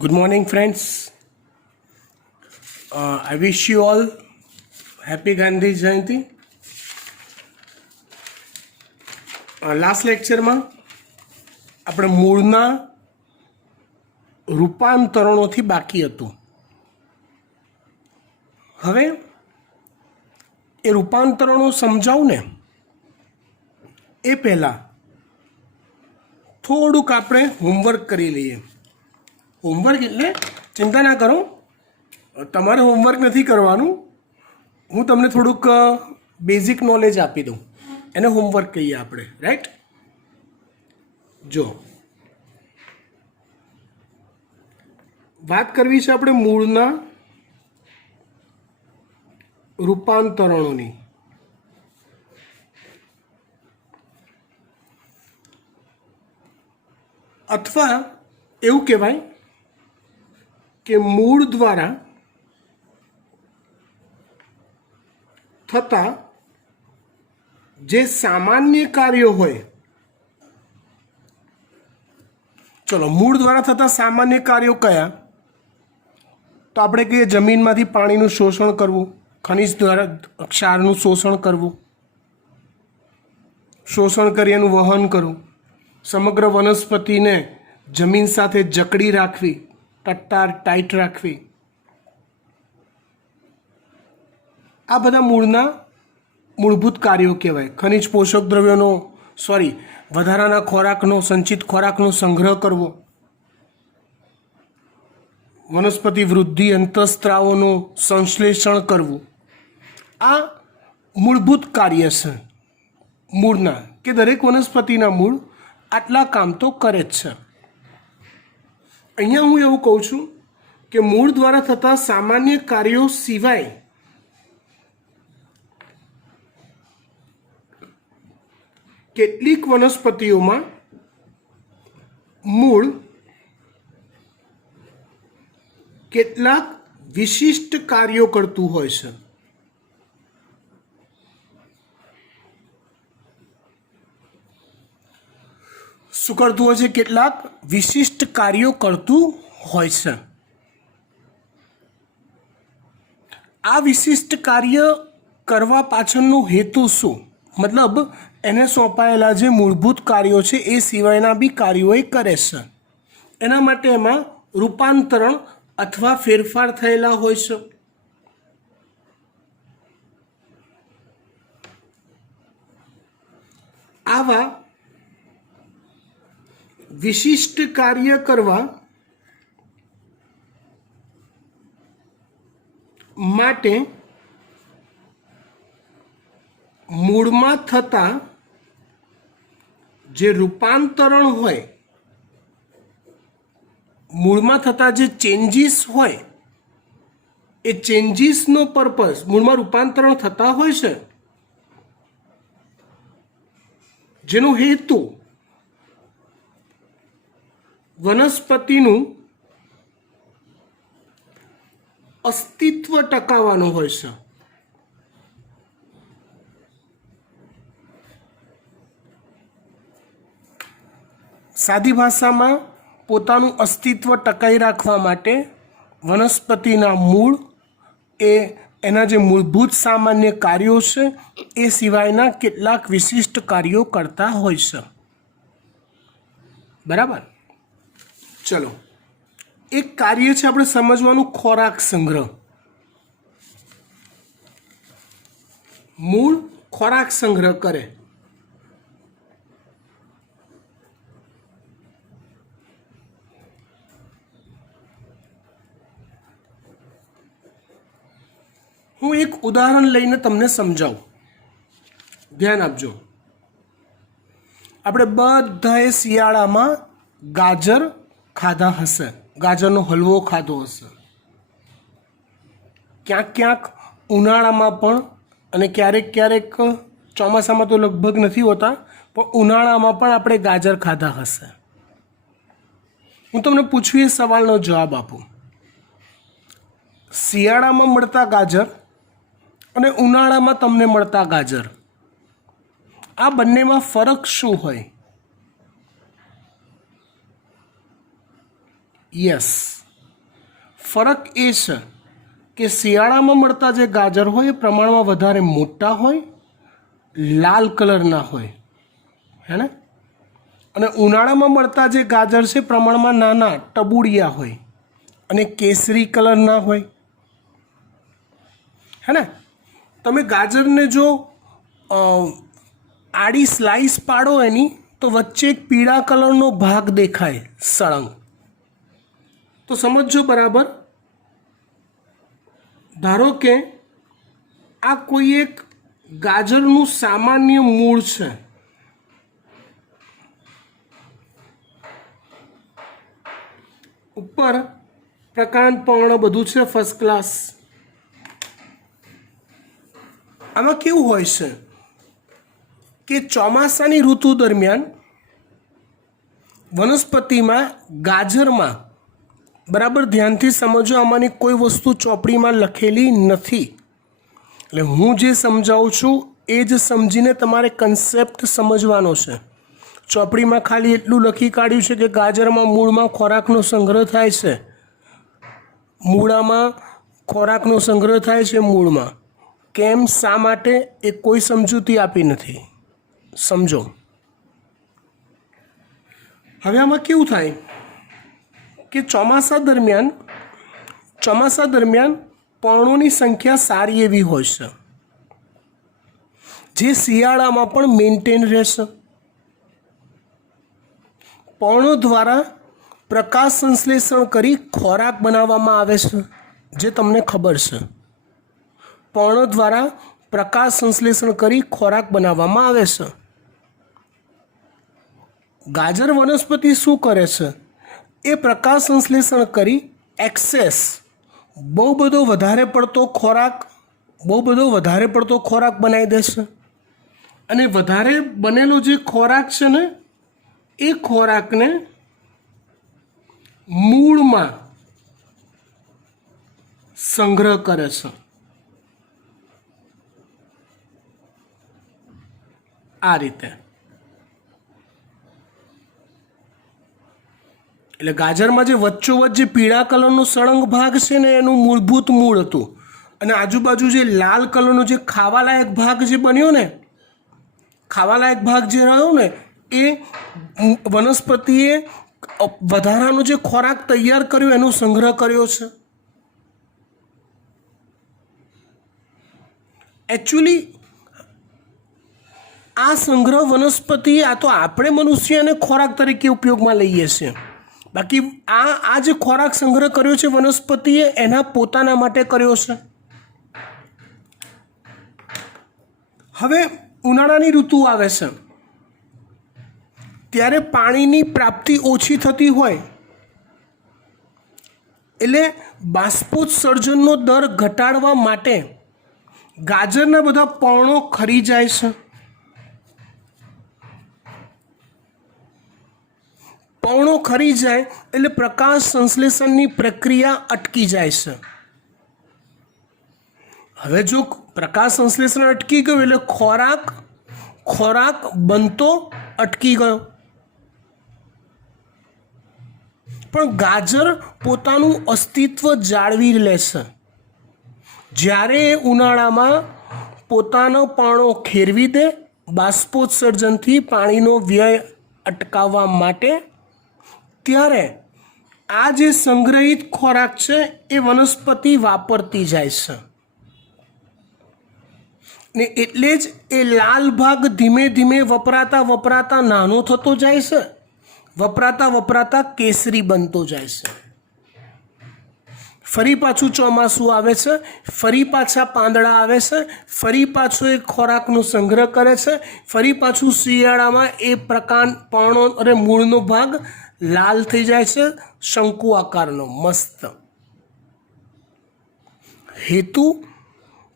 Good morning, friends. I wish you all happy Gandhi Jayanti. Last લેક્ચરમાં આપણે મૂળના રૂપાંતરણોથી બાકી હતું. હવે એ રૂપાંતરણો સમજાવું ને એ પહેલાં થોડુંક આપણે હોમવર્ક કરી લઈએ. હોમવર્ક એટલે ચિંતા ના કરો, તમારે હોમવર્ક નથી કરવાનું. હું તમને થોડુંક બેઝિક નોલેજ આપી દઉં, એને હોમવર્ક કહીએ આપણે, રાઈટ? જો વાત કરવી છે આપણે મૂળના રૂપાંતરણોની. અથવા એવું કહેવાય કે મૂળ દ્વારા થતા જે સામાન્ય કાર્યો હોય, ચલો મૂળ દ્વારા થતા સામાન્ય કાર્યો કયા? તો આપણે કહીએ જમીનમાંથી પાણીનું શોષણ કરવું, ખનિજ દ્વારા ક્ષારનું શોષણ કરવું, શોષણ કરી એનું વહન કરવું, સમગ્ર વનસ્પતિને જમીન સાથે જકડી રાખવી, ટટ્ટાર ટાઈટ રાખવી. આ બધા મૂળના મૂળભૂત કાર્યો કહેવાય. ખનિજ પોષક દ્રવ્યોનો વધારાના ખોરાકનો, સંચિત ખોરાકનો સંગ્રહ કરવો, વનસ્પતિ વૃદ્ધિ અંતઃસ્ત્રાવોનું સંશ્લેષણ કરવું. આ મૂળભૂત કાર્ય છે મૂળના, કે દરેક વનસ્પતિના મૂળ આટલા કામ તો કરે જ છે. અહીંયા હું એવું કહું છું કે મૂળ દ્વારા થતા સામાન્ય કાર્યો સિવાય કેટલીક વનસ્પતિઓમાં મૂળ કેટલાક વિશિષ્ટ કાર્યો કરતું હોય છે. શું કરતું હોય છે? કેટલાક વિશિષ્ટ કાર્યો કરતું હોય છે. આ વિશિષ્ટ કાર્ય કરવા પાછળનો હેતુ શું? મતલબ એને સોંપાયેલા જે મૂળભૂત કાર્યો છે એ સિવાયના બી કાર્યો એ કરે છે. એના માટે એમાં રૂપાંતરણ અથવા ફેરફાર થયેલા હોય છે. આવા વિશિષ્ટ કાર્ય કરવા માટે મૂળમાં થતા જે રૂપાંતરણ હોય, મૂળમાં થતા જે ચેન્જીસ હોય, એ ચેન્જીસનો પર્પઝ, મૂળમાં રૂપાંતરણ થતા હોય છે જેનો હેતુ વનસ્પતિનું અસ્તિત્વ ટકાવવાનો હોય છે. સાદી ભાષામાં પોતાનું અસ્તિત્વ ટકાવી રાખવા માટે વનસ્પતિના મૂળ એ એના જે મૂળભૂત સામાન્ય કાર્યો છે એ સિવાયના કેટલાક વિશિષ્ટ કાર્યો કરતા હોય છે. બરાબર? ચલો, એક કાર્ય છે આપણે સમજવાનું, ખોરાક સંગ્રહ. મૂળ ખોરાક સંગ્રહ કરે. હું એક ઉદાહરણ લઈને તમને સમજાવું, ધ્યાન આપજો. આપણે બધાએ શિયાળામાં ગાજર ખાધા હશે, ગાજરનો હલવો ખાધો હશે. ક્યાંક ક્યાંક ઉનાળામાં પણ, અને ક્યારેક ક્યારેક ચોમાસામાં તો લગભગ નથી હોતા, પણ ઉનાળામાં પણ આપણે ગાજર ખાધા હશે. હું તમને પૂછું, એ સવાલનો જવાબ આપું. શિયાળામાં મળતા ગાજર અને ઉનાળામાં તમને મળતા ગાજર, આ બંનેમાં ફરક શું હોય? યસ, ફરક એ છે કે શિયાળામાં મળતા જે ગાજર હોય એ પ્રમાણમાં વધારે મોટા હોય, લાલ કલરના હોય, હે ને? અને ઉનાળામાં મળતા જે ગાજર છે પ્રમાણમાં નાના ટબુડિયા હોય અને કેસરી કલરના હોય, હે ને? તમે ગાજરને જો આડી સ્લાઇસ પાડો એની, તો વચ્ચે એક પીળા કલરનો ભાગ દેખાય સળંગ. તો સમજો બરાબર. ધારો કે આ કોઈ એક ગાજરનું સામાન્ય મૂળ છે. ઉપર પ્રકાંડ પર્ણ બધું છે ફર્સ્ટ ક્લાસ. આમાં કેવું હોય છે કે ચોમાસાની ઋતુ દરમિયાન વનસ્પતિમાં ગાજરમાં, બરાબર ધ્યાનથી સમજો, આમાંની કોઈ વસ્તુ ચોપડીમાં લખેલી નથી, એટલે હું જે સમજાવું છું એ જ સમજીને તમારે કન્સેપ્ટ સમજવાનો છે. ચોપડીમાં ખાલી એટલું લખી કાઢ્યું છે કે ગાજરમાં મૂળમાં ખોરાકનો સંગ્રહ થાય છે, મૂળામાં ખોરાકનો સંગ્રહ થાય છે મૂળમાં. કેમ, શા માટે, એ કોઈ સમજૂતી આપી નથી. સમજો. હવે આમાં કેવું થાય કે ચોમાસા દરમિયાન પર્ણોની સંખ્યા સારી એવી હોય છે, જે શિયાળામાં પણ મેન્ટેન રહેશે. પર્ણો દ્વારા પ્રકાશ સંશ્લેષણ કરી ખોરાક બનાવવામાં આવે છે, જે તમને ખબર છે. પર્ણો દ્વારા પ્રકાશ સંશ્લેષણ કરી ખોરાક બનાવવામાં આવે છે. ગાજર વનસ્પતિ શું કરે છે? એ પ્રકાશ સંશ્લેષણ કરી એક્સેસ બહુ બધો વધારે પડતો ખોરાક બનાવી દેશે. અને વધારે બનેલો જે ખોરાક છે ને, એ ખોરાકને મૂળમાં સંગ્રહ કરે છે. આ રીતે. એટલે ગાજરમાં જે વચ્ચોવચ્ચ જે પીળા કલરનો સળંગ ભાગ છે ને, એનું મૂળભૂત મૂળ હતું. અને આજુબાજુ જે લાલ કલરનો જે ખાવાલાયક ભાગ જે બન્યો ને, ખાવાલાયક ભાગ જે રહ્યો ને, એ વનસ્પતિએ વધારાનો જે ખોરાક તૈયાર કર્યો એનો સંગ્રહ કર્યો છે. એકચ્યુઅલી આ સંગ્રહ વનસ્પતિ, આ તો આપણે મનુષ્યને ખોરાક તરીકે ઉપયોગમાં લઈએ છીએ. બાકી આ જે ખોરાક સંગ્રહ કર્યો છે વનસ્પતિએ, એના પોતાના માટે કર્યો છે. હવે ઉનાળાની ઋતુ આવે છે ત્યારે પાણીની પ્રાપ્તિ ઓછી થતી હોય, એટલે બાષ્પોત્સર્જનનો દર ઘટાડવા માટે ગાજરના બધા પર્ણો ખરી જાય છે. પર્ણો ખરી જાય એટલે પ્રકાશ સંશ્લેષણની પ્રક્રિયા અટકી જાય છે. હવે જો પ્રકાશ સંશ્લેષણ અટકી ગયું એટલે ખોરાક બનતો અટકી ગયો. પણ ગાજર પોતાનું અસ્તિત્વ જાળવી લે છે. જ્યારે ઉનાળામાં પોતાનો પર્ણો ખેરવી દે, બાષ્પોત્સર્જનથી પાણીનો વ્યય અટકાવવા માટે, ત્યારે આ જે સંગ્રહિત ખોરાક છે એ વનસ્પતિ વાપરતી જાય છે. ને એટલે જ એ લાલ ભાગ ધીમે ધીમે વપરાતા નાનો થતો જાય છે, વપરાતા કેસરી બનતો જાય છે. ફરી પાછું ચોમાસું આવે છે, ફરી પાછા પાંદડા આવે છે, ફરી પાછો એ ખોરાકનો સંગ્રહ કરે છે, ફરી પાછું શિયાળામાં એ પ્રકાંડ પર્ણો અને મૂળનો ભાગ લાલ થઈ જાય છે, શંકુ આકારનો મસ્ત. હેતુ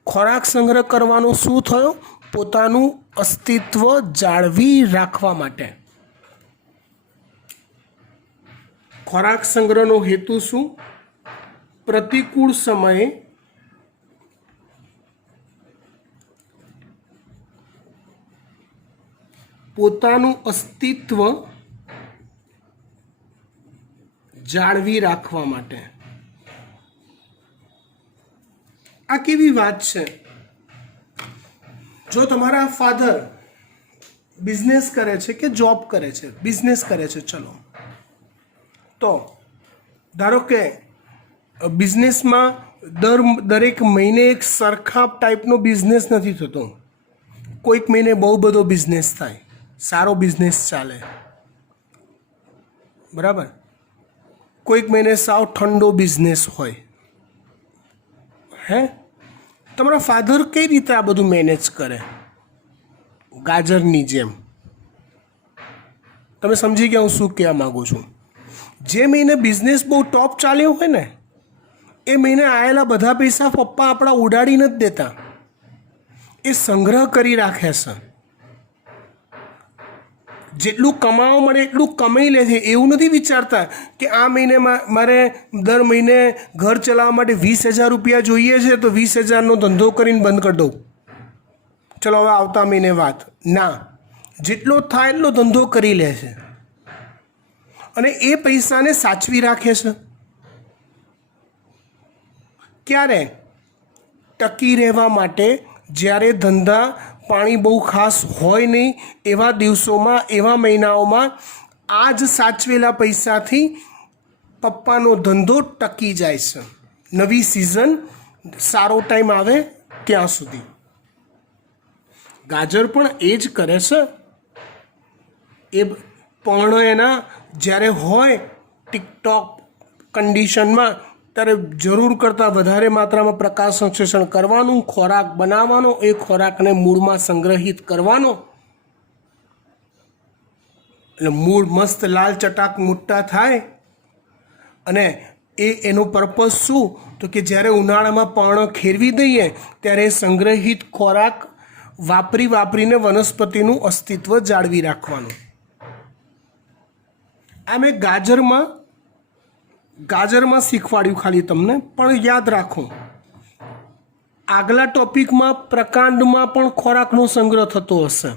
ખોરાક સંગ્રહ કરવાનો શું થયો? પોતાનું અસ્તિત્વ જાળવી રાખવા માટે. ખોરાક સંગ્રહનો હેતુ શું? પ્રતિકૂળ સમયે પોતાનું અસ્તિત્વ જાળવી રાખવા માટે. આ કેવી વાત છે? જો તમારા ફાધર બિઝનેસ કરે છે કે જોબ કરે છે? બિઝનેસ કરે છે. ચલો, તો ધારો કે બિઝનેસમાં દરેક મહિને એક સરખા ટાઈપનો બિઝનેસ નથી થતો. કોઈક મહિને બહુ બધો બિઝનેસ થાય, સારો બિઝનેસ ચાલે, બરાબર. કોઈક મહિને સાવ ઠંડો બિઝનેસ હોય. હે, તમારા ફાધર કઈ રીતે આ બધું મેનેજ કરે? ગાજરની જેમ. તમે સમજી ગયા હું શું કહેવા માગું છું? જે મહિને બિઝનેસ બહુ ટોપ ચાલ્યો હોય ને, એ મહિને આવેલા બધા પૈસા પપ્પા આપણા ઉડાડી નથી દેતા, એ સંગ્રહ કરી રાખે છે. જેટલું કમાવા મળે એટલું કમાઈ લે છે. એવું નથી વિચારતા કે આ મહિને મારે દર મહિને ઘર ચલાવવા માટે 20,000 રૂપિયા જોઈએ છે, તો 20,000નો ધંધો કરીને બંધ કરી દઉં. ચલો હવે આવતા મહિને વાત. ના, જેટલો થાય એટલો ધંધો કરી લે છે અને એ પૈસાને સાચવી રાખે છે. ક્યારે? ટકી રહેવા માટે. જ્યારે ધંધા પાણી બહુ ખાસ હોય નહીં એવા દિવસોમાં, એવા મહિનાઓમાં આ જ સાચવેલા પૈસાથી પપ્પાનો ધંધો ટકી જાય છે, નવી સિઝન, સારો ટાઈમ આવે ત્યાં સુધી. ગાજર પણ એ જ કરે છે. એ પણ એના જ્યારે હોય ટિકટોક કન્ડિશનમાં, ત્યારે જરૂર કરતાં વધારે માત્રામાં પ્રકાશ સંશ્લેષણ કરવાનું, ખોરાક બનાવવાનો, એ ખોરાકને મૂળમાં સંગ્રહિત કરવાનો, એટલે મૂળ મસ્ત લાલ ચટાક મોટા થાય. અને એનો પર્પઝ શું? તો કે જ્યારે ઉનાળામાં પર્ણ ખેરવી દઈએ ત્યારે સંગ્રહિત ખોરાક વાપરીને વનસ્પતિનું અસ્તિત્વ જાળવી રાખવાનું. આ મેં ગાજરમાં શીખવાડ્યું ખાલી તમને, પણ યાદ રાખો આગલા ટોપિકમાં પ્રકાંડમાં પણ ખોરાકનો સંગ્રહ થતો હશે,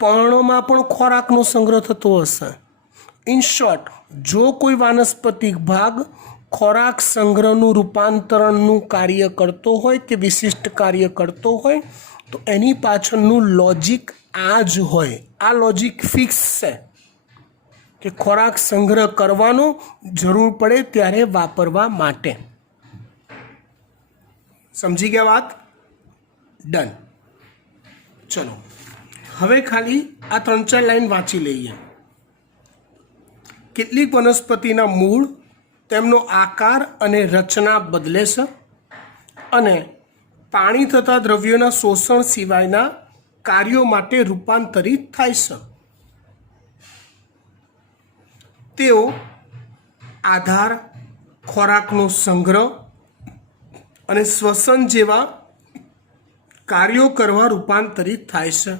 પર્ણમાં પણ ખોરાકનો સંગ્રહ થતો હશે. ઇન શોર્ટ, જો કોઈ વાનસ્પતિક ભાગ ખોરાક સંગ્રહનું રૂપાંતરણનું કાર્ય કરતો હોય કે વિશિષ્ટ કાર્ય કરતો હોય, તો એની પાછળનું લોજિક આ જ હોય. આ લોજિક ફિક્સ છે કે ખોરાક સંગ્રહ કરવાનો, જરૂર પડે ત્યારે વાપરવા માટે. સમજી ગયા વાત? ડન. ચલો હવે ખાલી આ 3-4 લાઈન વાંચી લઈએ. કેટલીક વનસ્પતિના મૂળ તેમનો આકાર અને રચના બદલે છે અને પાણી તથા દ્રવ્યોના શોષણ સિવાયના કાર્યો માટે રૂપાંતરિત થાય છે. તેઓ આધાર, ખોરાકનો સંગ્રહ અને શ્વસન જેવા કાર્યો કરવા રૂપાંતરિત થાય છે.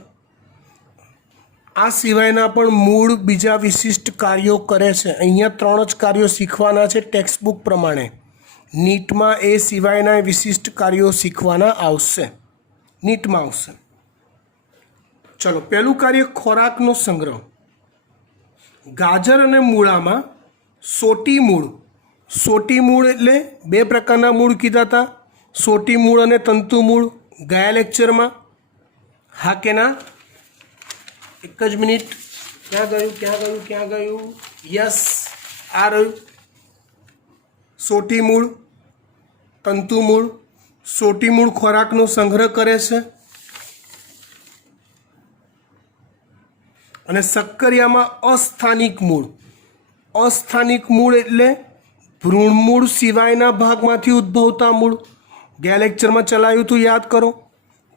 આ સિવાયના પણ મૂળ બીજા વિશિષ્ટ કાર્યો કરે છે. અહીંયા 3 જ કાર્યો શીખવાના છે ટેક્સ્ટબુક પ્રમાણે. નીટમાં એ સિવાયના વિશિષ્ટ કાર્યો શીખવાના આવશે, નીટમાં આવશે. ચલો, પહેલું કાર્ય ખોરાકનો સંગ્રહ. ગાજર અને મૂળામાં સોટી મૂળ. સોટી મૂળ એટલે 2 પ્રકારના મૂળ કીધા હતા, સોટી મૂળ અને તંતુ મૂળ, ગયા લેક્ચરમાં. હા કે ના? એક જ મિનિટ. ક્યાં ગયું? યસ, આ રહ્યું. સોટી મૂળ, તંતુ મૂળ. સોટી મૂળ ખોરાકનો સંગ્રહ કરે છે અને સક્કરિયામાં અસ્થાનિક મૂળ. અસ્થાનિક મૂળ એટલે ભ્રૂણમૂળ સિવાયના ભાગમાંથી ઉદ્ભવતા મૂળ. ગયા લેક્ચરમાં ચલાવ્યું હતું, યાદ કરો.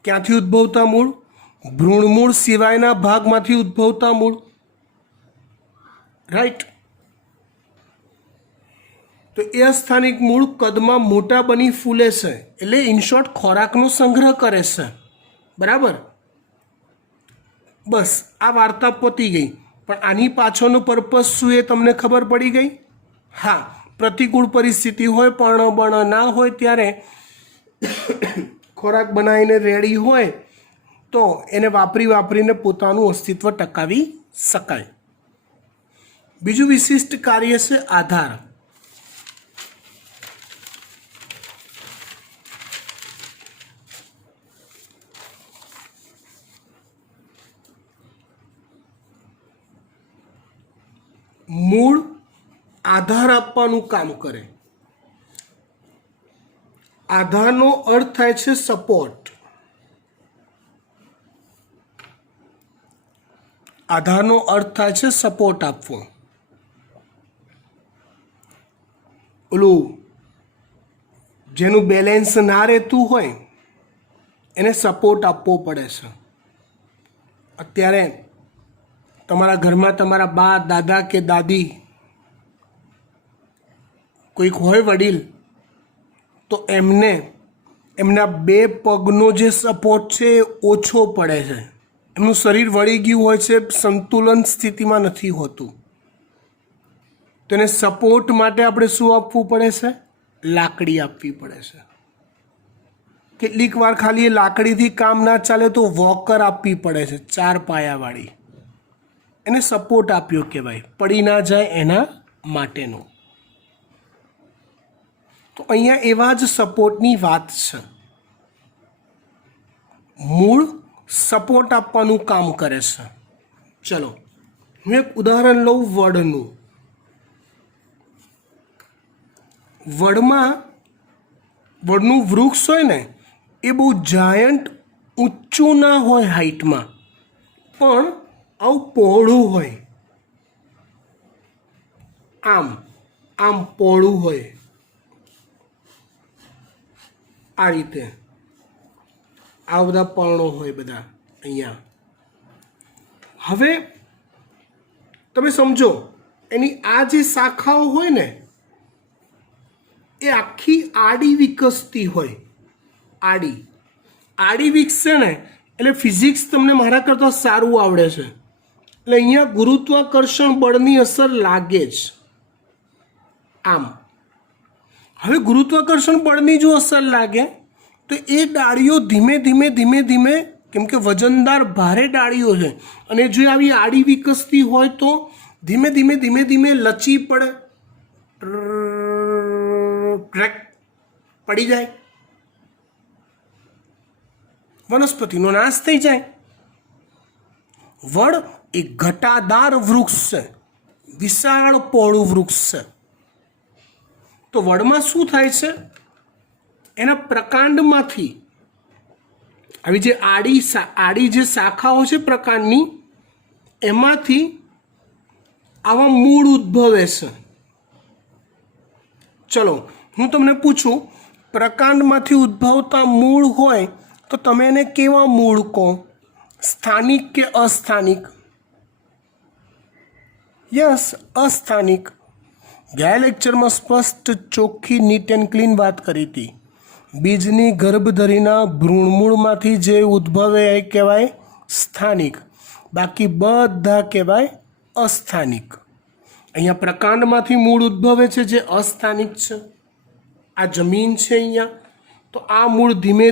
ક્યાંથી ઉદ્ભવતા મૂળ? ભ્રૂણમૂળ સિવાયના ભાગમાંથી ઉદ્ભવતા મૂળ. રાઈટ. તો એ અસ્થાનિક મૂળ કદમાં મોટા બની ફૂલે છે, એટલે ઇન શોર્ટ ખોરાકનો સંગ્રહ કરે છે. બરાબર? બસ આ વાર્તા પતી ગઈ. પણ આની પાછળનો પર્પઝ શું એ તમને ખબર પડી ગઈ? હા, પ્રતિકૂળ પરિસ્થિતિ હોય, પર્ણ ના હોય, ત્યારે ખોરાક બનાવીને રેડી હોય તો એને વાપરીને પોતાનું અસ્તિત્વ ટકાવી શકાય. બીજું વિશિષ્ટ કાર્ય છે આધાર. મૂળ આધાર આપવાનું કામ કરે. આધારનો અર્થ થાય છે સપોર્ટ. આધારનો અર્થ થાય છે સપોર્ટ આપવો. ઓલું જેનું બેલેન્સ ના રહેતું હોય એને સપોર્ટ આપવો પડે છે. અત્યારે તમારા ઘરમાં તમારા બા દાદા કે દાદી કોઈક હોય વડીલ, તો એમને એમના બે પગનો જે સપોર્ટ છે એ ઓછો પડે છે. એમનું શરીર વળી ગયું હોય છે, સંતુલન સ્થિતિમાં નથી હોતું. તો એને સપોર્ટ માટે આપણે શું આપવું પડે છે? લાકડી આપવી પડે છે. કેટલીક વાર ખાલી એ લાકડીથી કામ ના ચાલે તો વોકર આપવી પડે છે, 4 પાયાવાળી. એને સપોર્ટ આપ્યો કહેવાય, પડી ના જાય એના માટેનો. તો અહીંયા એવા જ સપોર્ટની વાત છે. મૂળ સપોર્ટ આપવાનું કામ કરે છે. ચલો હું એક ઉદાહરણ લઉં વડનું. વડનું વૃક્ષ હોય ને એ બહુ જાયન્ટ ઊંચું ના હોય હાઈટમાં, પણ આવું પહોળું હોય. આમ પહોળું હોય, આ રીતે. આ બધા પર્ણો હોય બધા અહીંયા. હવે તમે સમજો, એની આ જે શાખાઓ હોય ને એ આખી આડી વિકસતી હોય. આડી વિકસે ને એટલે ફિઝિક્સ તમને મારા કરતાં સારું આવડે છે. એટલે અહીંયા ગુરુત્વાકર્ષણ બળની અસર લાગે જ. આમ હવે ગુરુત્વાકર્ષણ બળની જો અસર લાગે તો એ ડાળીઓ ધીમે ધીમે કેમ કે વજનદાર ભારે ડાળીઓ છે, અને જો આવી આડી વિકસતી હોય તો ધીમે ધીમે લચી પડે, ક્રેક પડી જાય, વનસ્પતિનો નાશ થઈ જાય. વડ એ ઘટાદાર વૃક્ષ છે, વિશાળ પહોળું વૃક્ષ છે. તો વડમાં શું થાય છે? એના પ્રકાંડમાંથી આવી જે આડી જે શાખાઓ છે પ્રકાંડની, એમાંથી આવા મૂળ ઉદ્ભવે છે. ચલો હું તમને પૂછું, પ્રકાંડમાંથી ઉદ્ભવતા મૂળ હોય તો તમે એને કેવા મૂળ કહો? સ્થાનિક કે અસ્થાનિક? યસ, અસ્થાનિક. ગયા લેક્ચરમાં સ્પષ્ટ, ચોખ્ખી, નીટ એન્ડ ક્લીન વાત કરી હતી. બીજની ગર્ભધરીના ભ્રૂણમૂળમાંથી જે ઉદ્ભવે એ કહેવાય સ્થાનિક, બાકી બધા કહેવાય અસ્થાનિક. અહીંયા પ્રકાંડમાંથી મૂળ ઉદ્ભવે છે જે અસ્થાનિક છે. આ જમીન છે અહીંયા, તો આ મૂળ ધીમે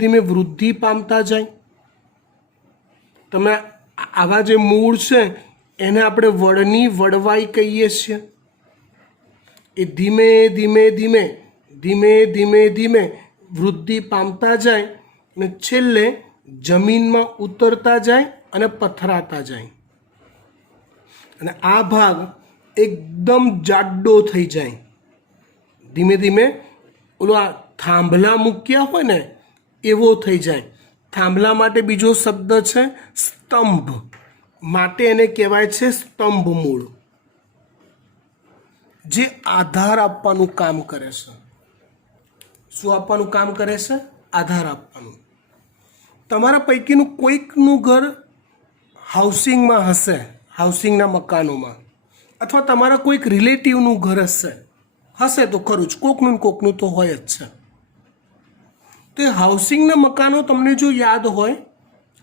ધીમે વૃદ્ધિ પામતા જાય. તમે આવા જે મૂળ છે એને આપણે વડની વડવાઈ કહીએ છીએ. એ ધીમે ધીમે વૃદ્ધિ પામતા જાય અને છેલ્લે જમીનમાં ઉતરતા જાય અને પથરાતા જાય. અને આ ભાગ એકદમ જાડો થઈ જાય. ધીમે ઓલો આ થાંભલા મૂક્યા હોય ને એવો થઈ જાય. થાંભલા માટે બીજો શબ્દ છે સ્તંભ, માટે એને કહેવાય છે સ્તંભ મૂળ, જે આધાર આપવાનું કામ કરે છે. શું આપવાનું કામ કરે છે? આધાર આપવાનું. તમારા પૈકીનું કોઈકનું ઘર હાઉસિંગમાં હશે, હાઉસિંગના મકાનોમાં, અથવા તમારા કોઈક રિલેટિવનું ઘર હશે તો ખરું જ, કોકનું તો હોય જ છે. તો એ હાઉસિંગના મકાનો તમને જો યાદ હોય,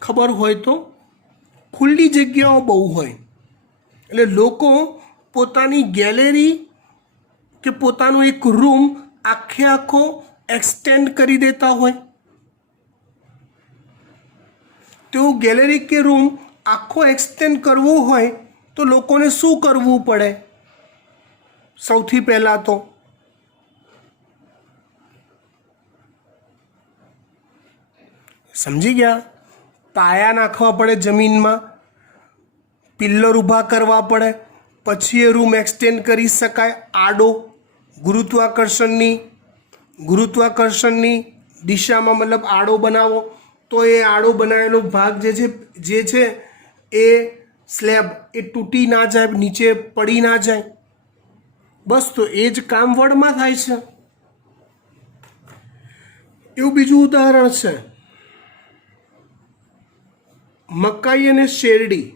ખબર હોય તો ખુલ્લી જગ્યાઓ બહુ હોય. એટલે લોકો પોતાની ગેલેરી કે પોતાનો એક રૂમ આખો એક્સટેન્ડ કરી દેતા હોય. તેઓ ગેલેરી કે રૂમ આખો એક્સટેન્ડ કરવો હોય તો લોકોને શું કરવું પડે? સૌથી પહેલાં તો સમજી ગયા, પાયા નાખવા પડે જમીનમાં, પિલ્લર ઊભા કરવા પડે, પછી એ રૂમ એક્સટેન્ડ કરી શકાય આડો ગુરુત્વાકર્ષણની દિશામાં, મતલબ આડો બનાવો તો એ આડો બનાવેલો ભાગ જે છે એ સ્લેબ એ તૂટી ના જાય, નીચે પડી ના જાય. બસ તો એ જ કામ વડમાં થાય છે. એવું બીજું ઉદાહરણ છે મકાઈ અને શેરડી.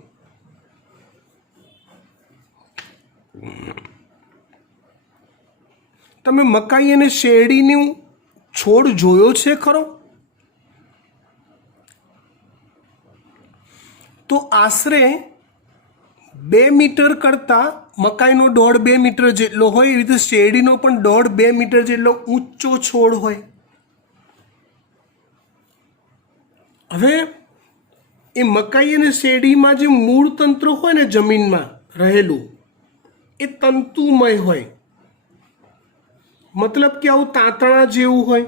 તમે મકાઈ અને શેરડીનું છોડ જોયો છે ખરો? તો આશરે 2 મીટર કરતાં મકાઈનો 1.5-2 મીટર જેટલો હોય, એવી રીતે શેરડીનો પણ 1.5-2 મીટર જેટલો ઊંચો છોડ હોય. હવે એ મકાઈ અને શેરડીમાં જે મૂળ તંત્ર હોય ને જમીનમાં રહેલું, એ તંતુમય હોય, મતલબ કે આવું તાંતણા જેવું હોય.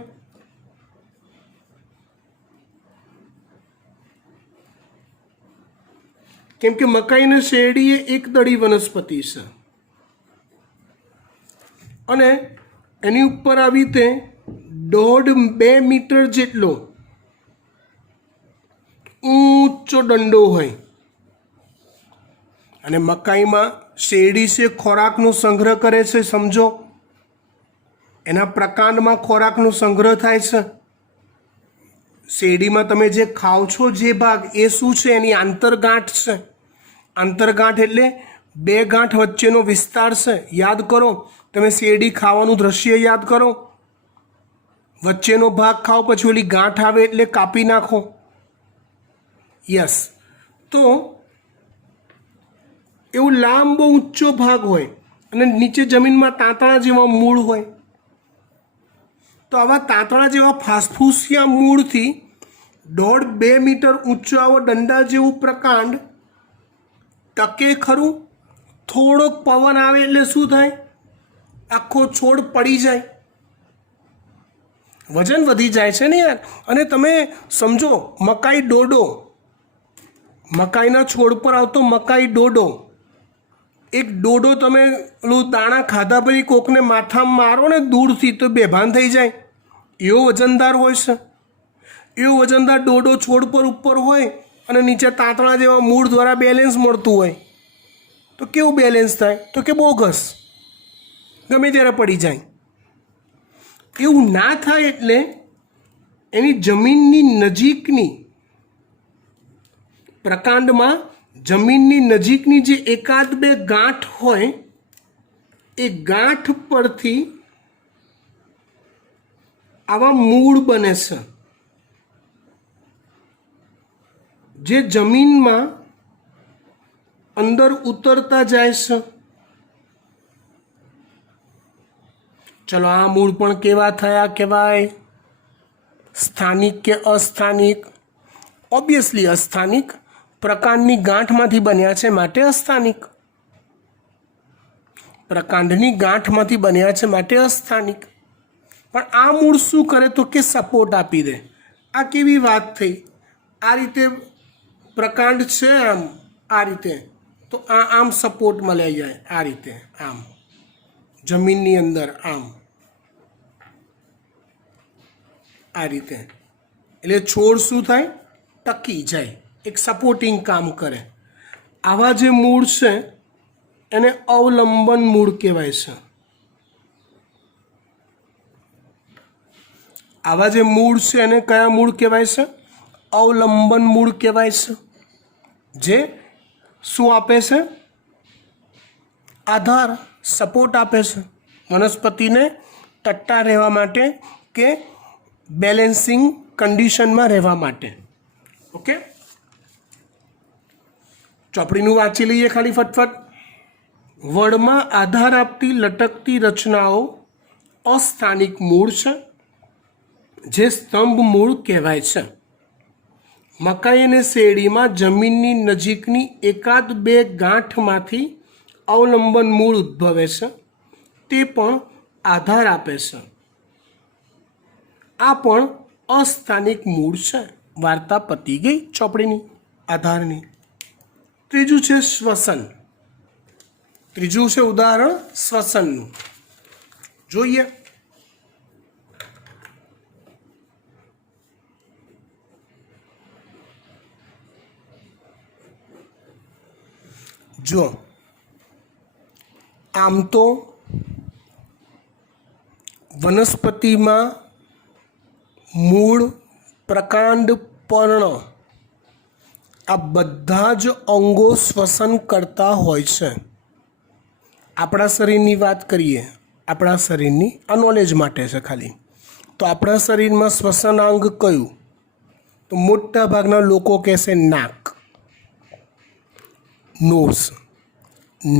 કેમ કે મકાઈ અને શેરડી એ એકદળી વનસ્પતિ છે અને એની ઉપર આવી રીતે 1.5-2 મીટર જેટલો ઊંચો દંડો હોય. અને મકાઈમાં શેરડી છે ખોરાકનો સંગ્રહ કરે છે. સમજો, એના પ્રકાંડમાં ખોરાકનો સંગ્રહ થાય છે. શેરડીમાં તમે જે ખાઓ છો જે ભાગ, એ શું છે? એની આંતરગાંઠ છે. આંતરગાંઠ એટલે 2 ગાંઠ વચ્ચેનો વિસ્તાર છે. યાદ કરો, તમે શેરડી ખાવાનું દ્રશ્ય યાદ કરો. વચ્ચેનો ભાગ ખાઓ, પછી ઓલી ગાંઠ આવે એટલે કાપી નાખો. યસ. તો એવું લાંબો ઊંચો ભાગ હોય અને નીચે જમીનમાં તાંતણા જેવા મૂળ હોય. તો આવા તાંતણા જેવા ફાસફૂસિયા મૂળથી 1.5-2 મીટર ઊંચો આવો દંડા જેવું પ્રકાંડ ટકે ખરું? થોડોક પવન આવે એટલે શું થાય? આખો છોડ પડી જાય, વજન વધી જાય છે ને યાર. અને તમે સમજો, મકાઈ ડોડો, મકાઈના છોડ પર આવતો મકાઈ ડોડો, એક ડોડો તમે પેલું દાણા ખાધા પછી કોકને માથામાં મારો ને દૂરથી તો બેભાન થઈ જાય, એવો વજનદાર હોય છે. એવો વજનદાર ડોડો છોડ પર ઉપર હોય અને નીચે તાંતણા જેવા મૂળ દ્વારા બેલેન્સ મળતું હોય. તો કેવું બેલેન્સ થાય? તો કે બોગસ, ગમે ત્યારે પડી જાય. એવું ના થાય એટલે એની જમીનની નજીકની પ્રકાંડમાં જમીનની નજીકની જે 1-2 ગાંઠ હોય, એ ગાંઠ પરથી આવા મૂળ બને છે જે જમીનમાં અંદર ઉતરતા જાય છે. ચલો, આ મૂળ પણ કેવા થયા કહેવાય? સ્થાનિક કે અસ્થાનિક? ઓબ્વિયસલી અસ્થાનિક. પ્રકાંડની ગાંઠમાંથી બન્યા છે માટે અસ્થાનિક. પ્રકાંડની ગાંઠમાંથી બન્યા છે માટે અસ્થાનિક. પણ આ મૂળ શું કરે? તો કે સપોર્ટ આપી દે. આ કેવી વાત થઈ? આ રીતે પ્રકાંડ છે, આમ આ રીતે, તો આમ સપોર્ટ મળી જાય, આ રીતે, આમ જમીનની અંદર, આમ આ રીતે. એટલે છોડ શું થાય? ટકી જાય, એક સપોર્ટિંગ કામ કરે. આવા જે મૂળ છે એને અવલંબન મૂળ કહેવાય છે. આવા જે મૂળ છે એને કયા મૂળ કહેવાય છે? અવલંબન મૂળ કહેવાય છે. જે શું આપે છે? આધાર, સપોર્ટ આપે છે વનસ્પતિને ટટ્ટા રહેવા માટે કે બેલેન્સિંગ કન્ડિશનમાં રહેવા માટે. ઓકે, ચોપડીનું વાંચી લઈએ ખાલી ફટફટ. વડમાં આધાર આપતી લટકતી રચનાઓ અસ્થાનિક મૂળ છે, જે સ્તંભ મૂળ કહેવાય છે. મકાઈ અને શેરડીમાં જમીનની નજીકની 1-2 ગાંઠમાંથી અવલંબન મૂળ ઉદ્ભવે છે, તે પણ આધાર આપે છે. આ પણ અસ્થાનિક મૂળ છે. વાર્તા પતી ગઈ ચોપડીની આધારની. ત્રીજું છે શ્વસન. ત્રીજું છે ઉદાહરણ શ્વસનનું. જોઈએ. જો આમ તો વનસ્પતિમાં મૂળ, પ્રકાંડ, પર્ણ આ બધા જ અંગો શ્વસન કરતા હોય છે. આપણા શરીરની વાત કરીએ, આપણા શરીરની આ નોલેજ માટે છે ખાલી. તો આપણા શરીરમાં શ્વસનાંગ કયું? તો મોટા ભાગના લોકો કહેશે નાક, નોઝ.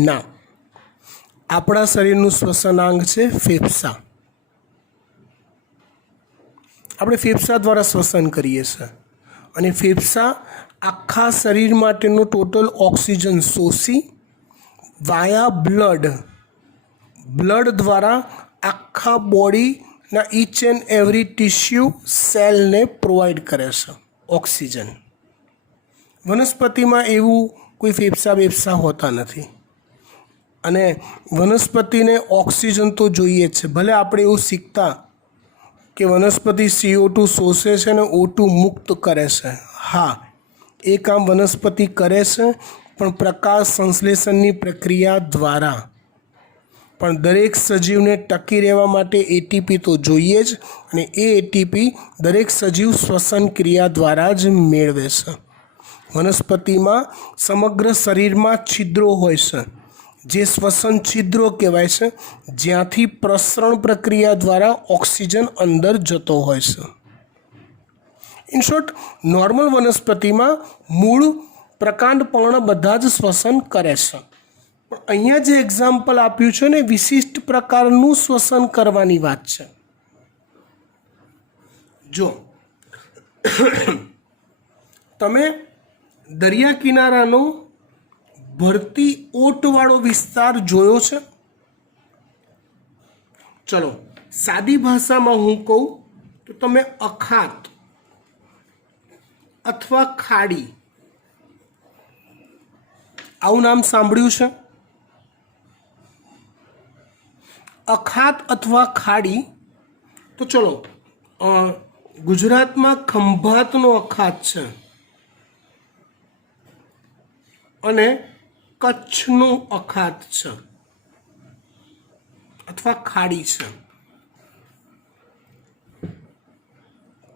ના, આપણા શરીરનું શ્વસનાંગ છે ફેફસા. આપણે ફેફસા દ્વારા શ્વસન કરીએ છીએ અને ફેફસા આખા શરીર માટેનું ટોટલ ઓક્સિજન શોષી વાયા બ્લડ દ્વારા આખા બોડીના ઈચ એન્ડ એવરી ટિશ્યુ સેલને પ્રોવાઈડ કરે છે ઓક્સિજન. વનસ્પતિમાં એવું કોઈ ફેફસા હોતા નથી અને વનસ્પતિને ઓક્સિજન તો જોઈએ જ છે. ભલે આપણે એવું શીખતા કે વનસ્પતિ CO2 શોષે છે અને O2 મુક્ત કરે છે. હા, એ કામ વનસ્પતિ કરે છે, પણ પ્રકાશ સંશ્લેષણની પ્રક્રિયા દ્વારા. પણ દરેક સજીવને ટકી રહેવા માટે ATP તો જોઈએ જ, અને એ ATP દરેક સજીવ શ્વસન ક્રિયા દ્વારા જ મેળવે છે. વનસ્પતિમાં સમગ્ર શરીરમાં છિદ્રો હોય છે, જે શ્વસન છિદ્રો કહેવાય છે, જ્યાંથી પ્રસરણ પ્રક્રિયા દ્વારા ઓક્સિજન અંદર જતો હોય છે. ઇન શોર્ટ, નોર્મલ વનસ્પતિમાં મૂળ, પ્રકાંડ, પર્ણ બધા જ શ્વસન કરે છે. પણ અહીંયા જે એક્ઝામ્પલ આપ્યું છે ને, વિશિષ્ટ પ્રકારનું શ્વસન કરવાની વાત છે. જો તમે દરિયા કિનારાનો ભરતી ઓટવાળો વિસ્તાર જોયો છે? ચલો, સાદી ભાષામાં હું કહું તો તમે અખાત અથવા ખાડી આવું નામ સાંભળ્યું છે? અખાત અથવા ખાડી. તો ચલો, ગુજરાતમાં ખંભાતનો અખાત છે અને કચ્છનો અખાત છે અથવા ખાડી છે.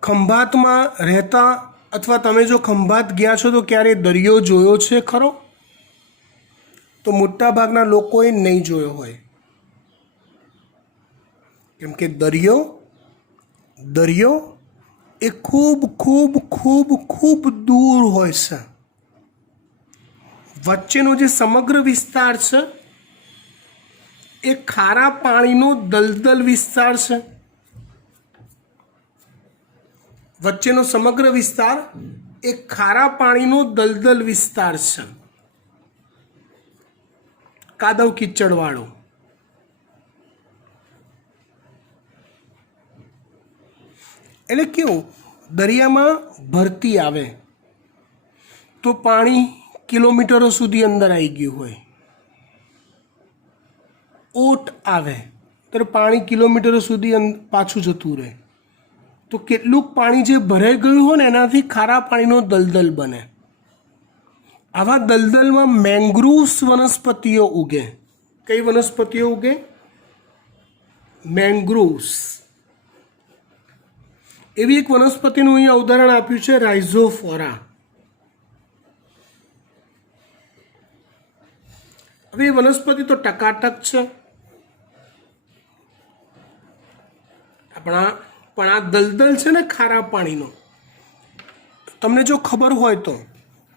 ખંભાતમાં રહેતા અથવા તમે જો ખંભાત ગયા છો તો ક્યારે દરિયો જોયો છે ખરો? તો મોટા ભાગના લોકોએ નહીં જોયો હોય, કેમ કે દરિયો એ ખૂબ ખૂબ ખૂબ ખૂબ દૂર હોય છે. વચ્ચેનો જે સમગ્ર વિસ્તાર છે એ ખારા પાણીનો દલદલ વિસ્તાર છે. વચ્ચેનો સમગ્ર વિસ્તાર એ ખારા પાણીનો દલદલ વિસ્તાર છે, કાદવ કીચડવાળો. એટલે કેવું, દરિયામાં ભરતી આવે તો પાણી કિલોમીટરો સુધી અંદર આવી ગયું હોય. ઓટ આવે તો પાણી કિલોમીટરો સુધી પાછું જતું રહે. તો કેટલુંક પાણી જે ભરાઈ ગયું હોય ને એનાથી ખારા પાણીનો દલદલ બને. આવા દલદલમાં મેંગ્રુવ્સ વનસ્પતિઓ ઉગે. કઈ વનસ્પતિઓ ઉગે? મેંગ્રુવ્સ. એવી એક વનસ્પતિનું અહીંયા ઉદાહરણ આપ્યું છે, રાઇઝોફોરા. હવે એ વનસ્પતિ તો ટકાટક છે, પણ આ દલદલ છે ને ખારા પાણીનો, તમને જો ખબર હોય તો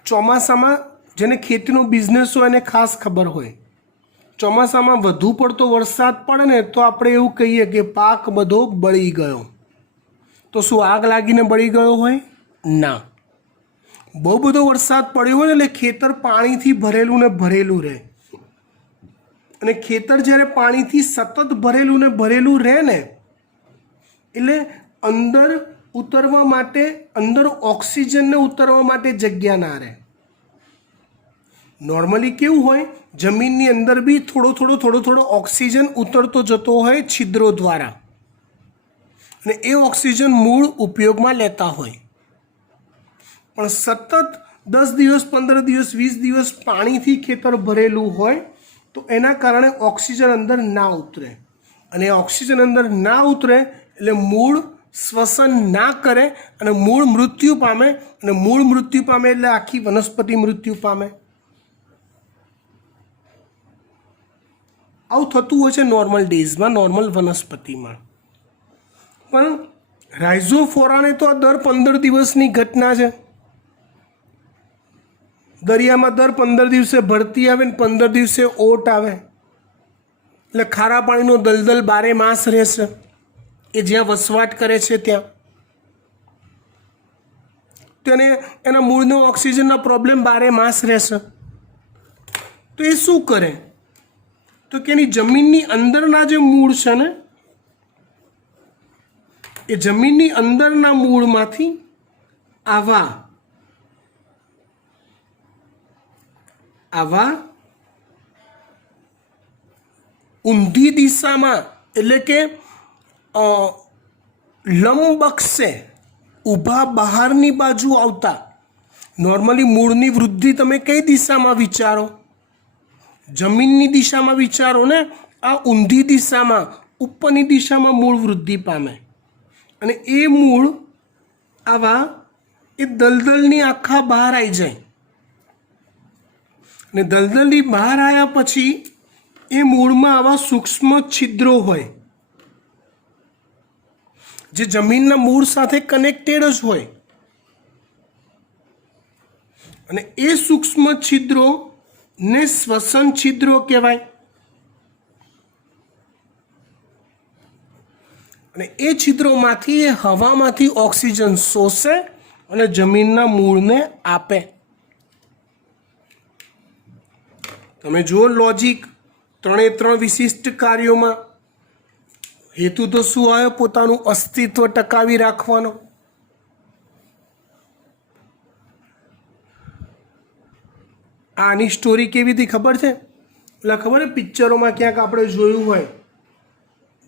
ચોમાસામાં જેને ખેતીનો બિઝનેસ હોય એને ખાસ ખબર હોય, ચોમાસામાં વધુ પડતો વરસાદ પડે ને તો આપણે એવું કહીએ કે પાક બધો બળી ગયો. તો શું આગ લાગીને બળી ગયો હોય? ના. બહુ બધો વરસાદ પડ્યો હોય ને એટલે ખેતર પાણીથી ભરેલું ને ભરેલું રહે, અને ખેતર જ્યારે પાણીથી સતત ભરેલું ને ભરેલું રહે ને એટલે અંદર ઉતરવા માટે, અંદર ઓક્સિજનને ઉતરવા માટે જગ્યા ના રહે. નોર્મલી કેવું હોય, જમીનની અંદર બી થોડો થોડો ઓક્સિજન ઉતરતો જતો હોય છિદ્રો દ્વારા, અને એ ઓક્સિજન મૂળ ઉપયોગમાં લેતા હોય. પણ સતત 10 દિવસ 15 દિવસ 20 દિવસ પાણીથી ખેતર ભરેલું હોય તો એના કારણે ઓક્સિજન અંદર ના ઉતરે, અને ઓક્સિજન અંદર ના ઉતરે એટલે મૂળ શ્વસન ના કરે અને મૂળ મૃત્યુ પામે, અને મૂળ મૃત્યુ પામે એટલે આખી વનસ્પતિ મૃત્યુ પામે. આવું થતું હોય છે નોર્મલ ડેઝમાં, નોર્મલ વનસ્પતિમાં. પણ રાઇઝોફોરાને તો આ દર 15 દિવસની ઘટના છે. દરિયામાં દર 15 દિવસે ભરતી આવે ને 15 દિવસે ઓટ આવે, એટલે ખારા પાણીનો દલદલ 12 માસ રહેશે એ જ્યાં વસવાટ કરે છે ત્યાં. તેને એના મૂળનો ઓક્સિજનનો પ્રોબ્લેમ 12 માસ રહેશે. તો એ શું કરે, તો કે એની જમીનની અંદરના જે મૂળ છે ને, એ જમીનની અંદરના મૂળમાંથી આવા ઊંધી દિશામાં, એટલે કે લંબક્ષે ઊભા બહારની બાજુ આવતા. નોર્મલી મૂળની વૃદ્ધિ તમે કઈ દિશામાં વિચારો? જમીનની દિશામાં વિચારો ને. આ ઊંધી દિશામાં, ઉપરની દિશામાં મૂળ વૃદ્ધિ પામે, અને એ મૂળ આવા એ દલદલની આખા બહાર આવી જાય, અને દલદલની બહાર આવ્યા પછી એ મૂળમાં આવા સૂક્ષ્મ છિદ્રો હોય જે જમીનના મૂળ સાથે કનેક્ટેડ જ હોય, અને એ સૂક્ષ્મ છિદ્રોને શ્વસન છિદ્રો કહેવાય. અને એ છિદ્રોમાંથી, એ હવામાંથી ઓક્સિજન શોષે અને જમીનના મૂળને આપે. તમે જુઓ લોજિક, 3 વિશિષ્ટ કાર્યોમાં હેતુ તો શું આવ્યો? પોતાનું અસ્તિત્વ ટકાવી રાખવાનો. આની સ્ટોરી કેવી હતી ખબર છે? એટલે ખબર છે, પિક્ચરોમાં ક્યાંક આપણે જોયું હોય,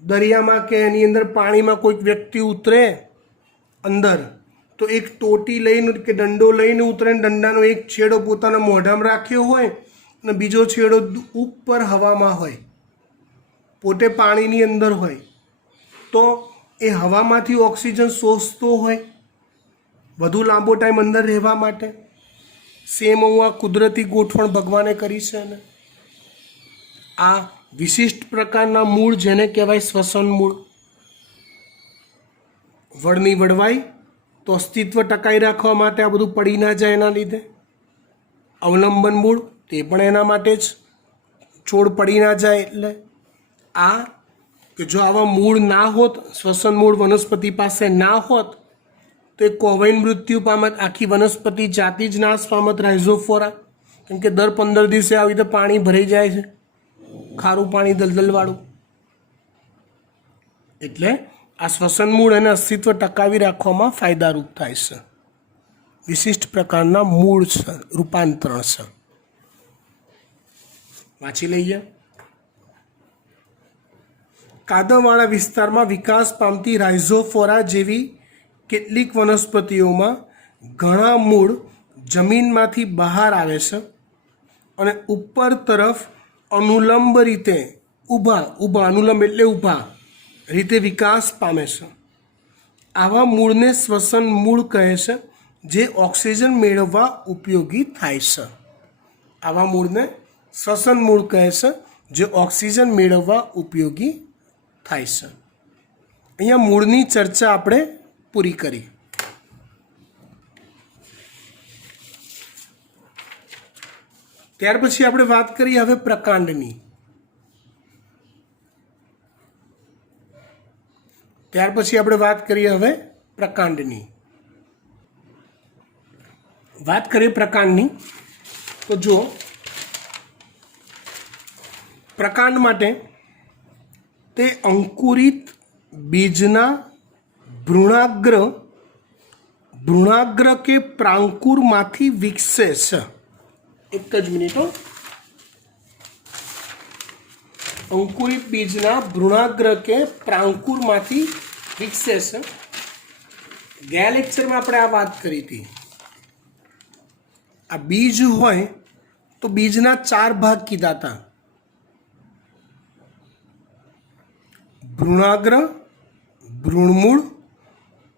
દરિયામાં કે એની અંદર પાણીમાં કોઈક વ્યક્તિ ઉતરે અંદર, તો એક ટોટી લઈને કે દંડો લઈને ઉતરે, ને દંડાનો એક છેડો પોતાના મોઢામાં રાખ્યો હોય અને બીજો છેડો ઉપર હવામાં હોય, પોતે પાણીની અંદર હોય, તો એ હવામાંથી ઓક્સિજન શોષતો હોય વધુ લાંબો ટાઈમ અંદર રહેવા માટે. સેમ હું આ કુદરતી ગોઠવણ ભગવાને કરી છે. ને આ વિશિષ્ટ પ્રકારના મૂળ જેને કહેવાય શ્વસન મૂળ. વળની વળવાઈ તો અસ્તિત્વ ટકાઈ રાખવા માટે, આ બધું પડી ના જાય એના લીધે. અવલંબન મૂળ તે પણ એના માટે જ, છોડ પડી ના જાય એટલે. આ કે જો આવા મૂળ ના હોત, શ્વસન મૂળ વનસ્પતિ પાસે ના હોત તો એ કોવૈન મૃત્યુ પામત, આખી વનસ્પતિ જાતિ જ નાશ પામત, રાઇઝોફોરા. કેમ કે દર 15 દિવસે આવી રીતે પાણી ભરાઈ જાય છે, ખારું પાણી દલદલવાળું. એટલે આ શ્વસન મૂળ અને અસ્તિત્વ ટકાવી રાખવામાં ફાયદારૂપ થાય છે. વિશિષ્ટ પ્રકારના મૂળ છે, રૂપાંતરણ છે. વાંચી લઈએ. કાદવવાળા વિસ્તારમાં વિકાસ પામતી રાઇઝોફોરા જેવી કેટલીક વનસ્પતિઓમાં ઘણા મૂળ જમીનમાંથી બહાર આવે છે અને ઉપર તરફ અનુલંબ રીતે ઊભા અનુલંબ એટલે ઊભા રીતે વિકાસ પામે છે. આવા મૂળને શ્વસન મૂળ કહે છે, જે ઓક્સિજન મેળવવા ઉપયોગી થાય છે. આવા મૂળને શ્વસન મૂળ કહે છે, જે ઓક્સિજન મેળવવા ઉપયોગી થાય છે. અહીંયા મૂળની ચર્ચા આપણે પૂરી કરી. ત્યાર પછી આપણે વાત કરીએ હવે પ્રકાંડની. વાત કરીએ પ્રકાંડની. તો જો પ્રકાંડ માટે તે અંકુરિત બીજના ભ્રૂણાગ્ર કે પ્રાંકુરમાંથી વિકસે છે. एक ज मिनिट हो। अंकुरित बीजना भ्रूणाग्र के प्रांकुर मांथी विकसे छे। गया लेक्चर में आपणे आ बात करी थी। आ बीज होय तो बीजना 4 भाग कीधा था। भ्रूणाग्र, भ्रूणमूळ,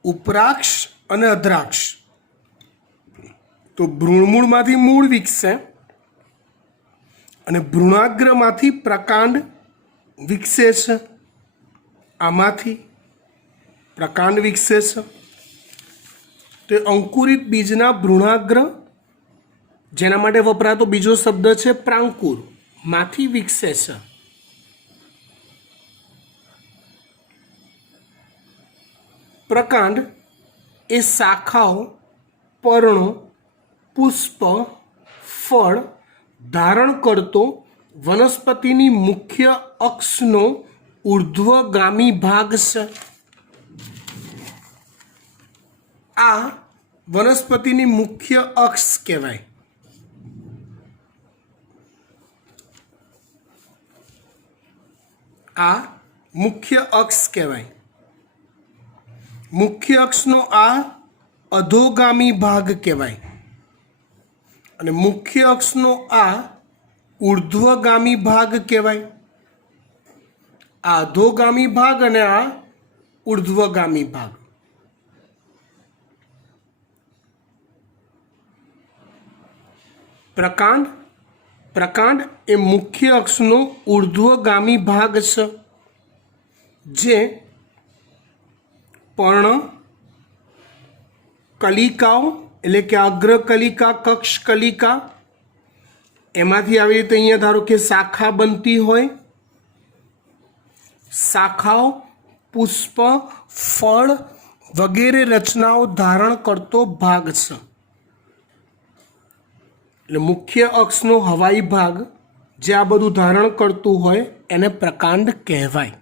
उपराक्ष અને અધરાક્ષ। तो भ्रूणमूळमांथी मूळ विकसे અને ભ્રૂણાગ્રમાંથી પ્રકાંડ વિકસે છે। આમાંથી પ્રકાંડ વિકસે છે। તો અંકુરિત બીજના ભ્રૂણાગ્ર, જેના માટે વપરાતો બીજો શબ્દ છે પ્રાંકુર, માંથી વિકસે છે। પ્રકાંડ એ શાખાઓ, પર્ણો, પુષ્પ, ફળ ધારણ કરતો વનસ્પતિની મુખ્ય અક્ષનો ઉર્ધ્વગામી ભાગ છે। આ વનસ્પતિની મુખ્ય અક્ષ કહેવાય। આ મુખ્ય અક્ષ કહેવાય। મુખ્ય અક્ષનો આ અધોગામી ભાગ કહેવાય અને મુખ્ય અક્ષનો આ ઉર્ધ્વગામી ભાગ કહેવાય। આ અધોગામી ભાગ અને આ ઉર્ધ્વગામી ભાગ। પ્રકાંડ, પ્રકાંડ એ મુખ્ય અક્ષનો ઉર્ધ્વગામી ભાગ છે, જે પર્ણ, કલિકાઓ એટલે કે અગ્રકલિકા, કક્ષકલિકા, એમાંથી આવી રીતે અહીંયા ધારો કે શાખા બનતી હોય, શાખાઓ, પુષ્પ, ફળ વગેરે રચનાઓ ધારણ કરતો ભાગ છે। એટલે મુખ્ય અક્ષનો હવાઈ ભાગ જે આ બધું ધારણ કરતું હોય એને પ્રકાંડ કહેવાય।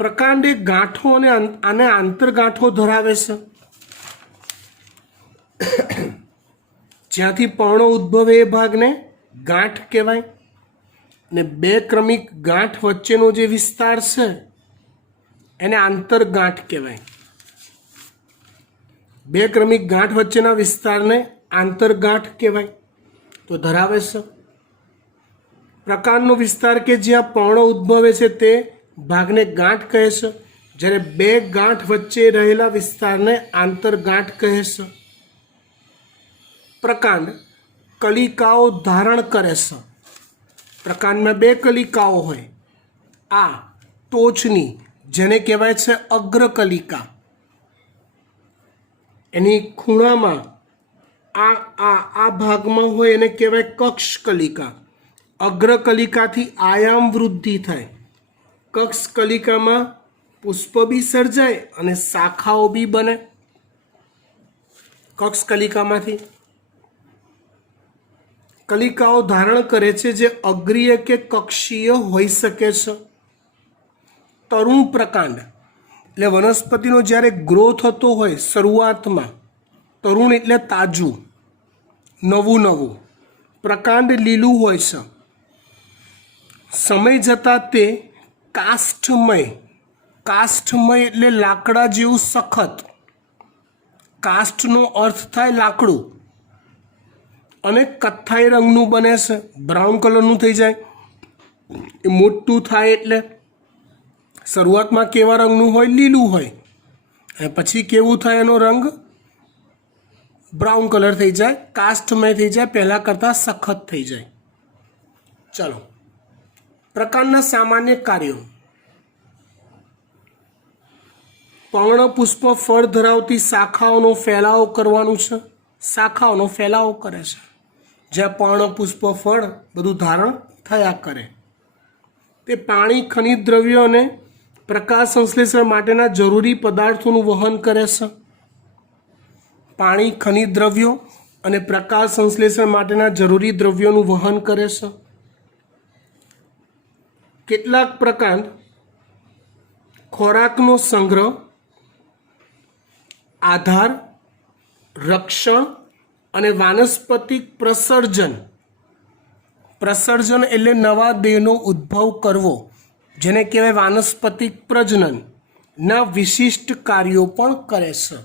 પ્રકાંડ એ ગાંઠો અને આંતરગાંઠો ધરાવે છે। જ્યાંથી પર્ણો ઉદ્ભવે એ ભાગને ગાંઠ કહેવાય ને 2 ક્રમિક ગાંઠ વચ્ચેનો જે વિસ્તાર છે એને આંતરગાંઠ કહેવાય। 2 ક્રમિક ગાંઠ વચ્ચેના વિસ્તારને આંતરગાંઠ કહેવાય તો ધરાવે છે। પ્રકાંડનો વિસ્તાર કે જ્યાં પર્ણો ઉદ્ભવે છે તે ભાગને ગાંઠ કહે છે, જ્યારે 2 ગાંઠ વચ્ચે રહેલા વિસ્તારને આંતરગાંઠ કહે છે। પ્રકાંડ કલિકાઓ ધારણ કરે છે। પ્રકાંડમાં 2 કલિકાઓ હોય। આ ટોચની જેને કહેવાય છે અગ્રકલિકા, એની ખૂણામાં આ ભાગમાં હોય એને કહેવાય કક્ષકલિકા। અગ્રકલિકાથી આયામ વૃદ્ધિ થાય। કક્ષકલિકામાં પુષ્પ બી સર્જાય અને શાખાઓ બી બને। કક્ષકલિકામાંથી કલિકાઓ ધારણ કરે છે જે અગ્રીય કે કક્ષીય હોઈ શકે છે। તરુણ પ્રકાંડ એટલે વનસ્પતિનો જ્યારે ગ્રો થતો હોય શરૂઆતમાં, તરુણ એટલે તાજું, નવું નવું, પ્રકાંડ લીલું હોય છે। સમય જતાં તે કાષ્ઠમય, કાષ્ઠમય એટલે લાકડા જેવું સખત, કાષ્ઠનો અર્થ થાય લાકડું, અને કથ્થાઈ રંગનું બને છે, બ્રાઉન કલરનું થઈ જાય। એ મોટું થાય એટલે શરૂઆતમાં કેવા રંગનું હોય? લીલું હોય, અને પછી કેવું થાય? એનો રંગ બ્રાઉન કલર થઈ જાય, કાષ્ઠમય થઈ જાય, પહેલાં કરતાં સખત થઈ જાય। ચાલો, પ્રકાંડના સામાન્ય કાર્યો। પર્ણ, પુષ્પ, ફળ ધરાવતી શાખાઓનો ફેલાવો કરવાનું છે। શાખાઓનો ફેલાવો કરે છે, જ્યાં પર્ણ, પુષ્પ, ફળ બધું ધારણ થયા કરે। તે પાણી, ખનિજ દ્રવ્યો અને પ્રકાશ સંશ્લેષણ માટેના જરૂરી પદાર્થોનું વહન કરે છે। પાણી, ખનિજ દ્રવ્યો અને પ્રકાશ સંશ્લેષણ માટેના જરૂરી દ્રવ્યોનું વહન કરે છે। કેટલાક પ્રકાંડ ખોરાકનો સંગ્રહ, આધાર, રક્ષણ અને વાનસ્પતિક પ્રસર્જન, પ્રસર્જન એટલે નવા દેહનો ઉદ્ભવ કરવો, જેને કહેવાય વાનસ્પતિક પ્રજનન ના વિશિષ્ટ કાર્યો પણ કરે છે.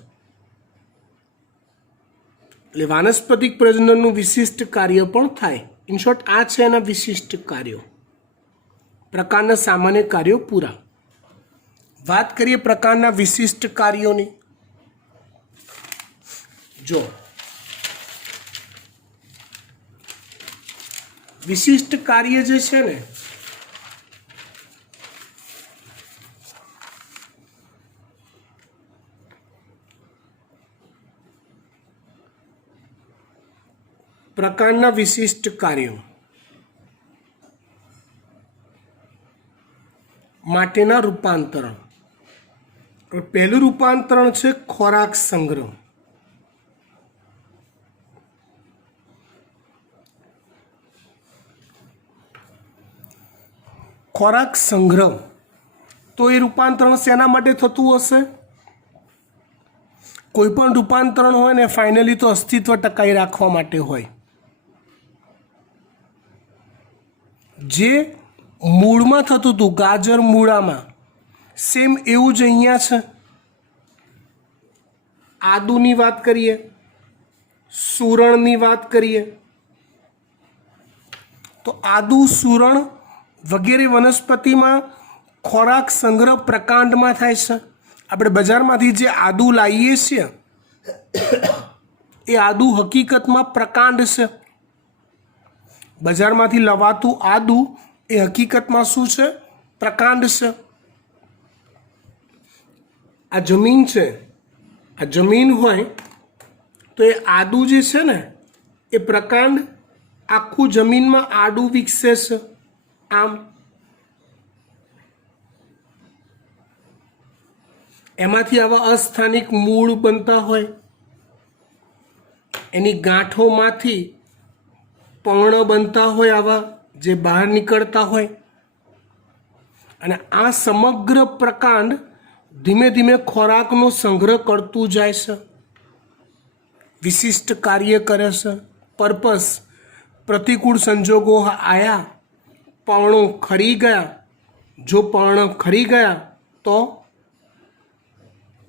એટલે વાનસ્પતિક પ્રજનનનું વિશિષ્ટ કાર્ય પણ થાય. ઇન શોર્ટ આ છે એના વિશિષ્ટ કાર્યો. પ્રકારના સામાન્ય કાર્યો પૂરા. વાત કરીએ પ્રકારના વિશિષ્ટ કાર્યોની. જો વિશિષ્ટ કાર્ય જે છે ને પ્રકારના વિશિષ્ટ કાર્યો માટેના રૂપાંતરણ. પહેલું રૂપાંતરણ છે ખોરાક સંગ્રહ. ખોરાક સંગ્રહ તો એ રૂપાંતરણ શેના માટે થતું હશે? કોઈ પણ રૂપાંતરણ હોય ને ફાઇનલી તો અસ્તિત્વ ટકાવી રાખવા માટે હોય. જે મૂળમાં થતું હતું, ગાજર મૂળામાં, સેમ એવું જ અહીંયા છે. આદુની વાત કરીએ, સુરણની વાત કરીએ તો આદુ, સુરણ વગેરે વનસ્પતિમાં ખોરાક સંગ્રહ પ્રકાંડમાં થાય છે. આપણે બજારમાંથી જે આદુ લાવીએ છીએ એ આદુ હકીકતમાં પ્રકાંડ છે. બજારમાંથી લવાતું આદુ એ હકીકતમાં શું છે? પ્રકાંડ છે. આ જમીન છે, આ જમીન હોય તો એ આદુ જે છે ને એ પ્રકાંડ આખું જમીનમાં આડું વિકસે છે. આમ એમાંથી આવા અસ્થાનિક મૂળ બનતા હોય, એની ગાંઠોમાંથી પર્ણ બનતા હોય, આવા જે બહાર નીકળતા હોય. અને આ સમગ્ર પ્રકાંડ ધીમે ધીમે ખોરાકનો સંગ્રહ કરતું જાય છે, વિશિષ્ટ કાર્ય કરે છે. પર્પસ, પ્રતિકૂળ સંજોગો આયા, પર્ણો ખરી ગયા. જો પર્ણ ખરી ગયા તો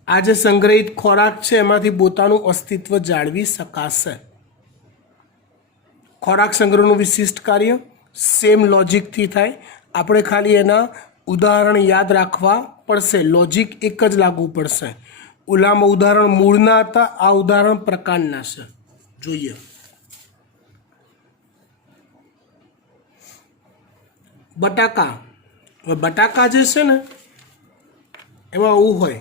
આ જે સંગ્રહિત ખોરાક છે એમાંથી પોતાનું અસ્તિત્વ જાળવી શકાશે. ખોરાક સંગ્રહનું વિશિષ્ટ કાર્ય સેમ લોજિકથી થાય. આપણે ખાલી એના ઉદાહરણ યાદ રાખવા પડશે. લોજિક એક જ લાગુ પડશે. ઓલામાં ઉદાહરણ મૂળના હતા, આ ઉદાહરણ પ્રકાંડના છે. જોઈએ બટાકા. હવે બટાકા જે છે ને એમાં આવું હોય.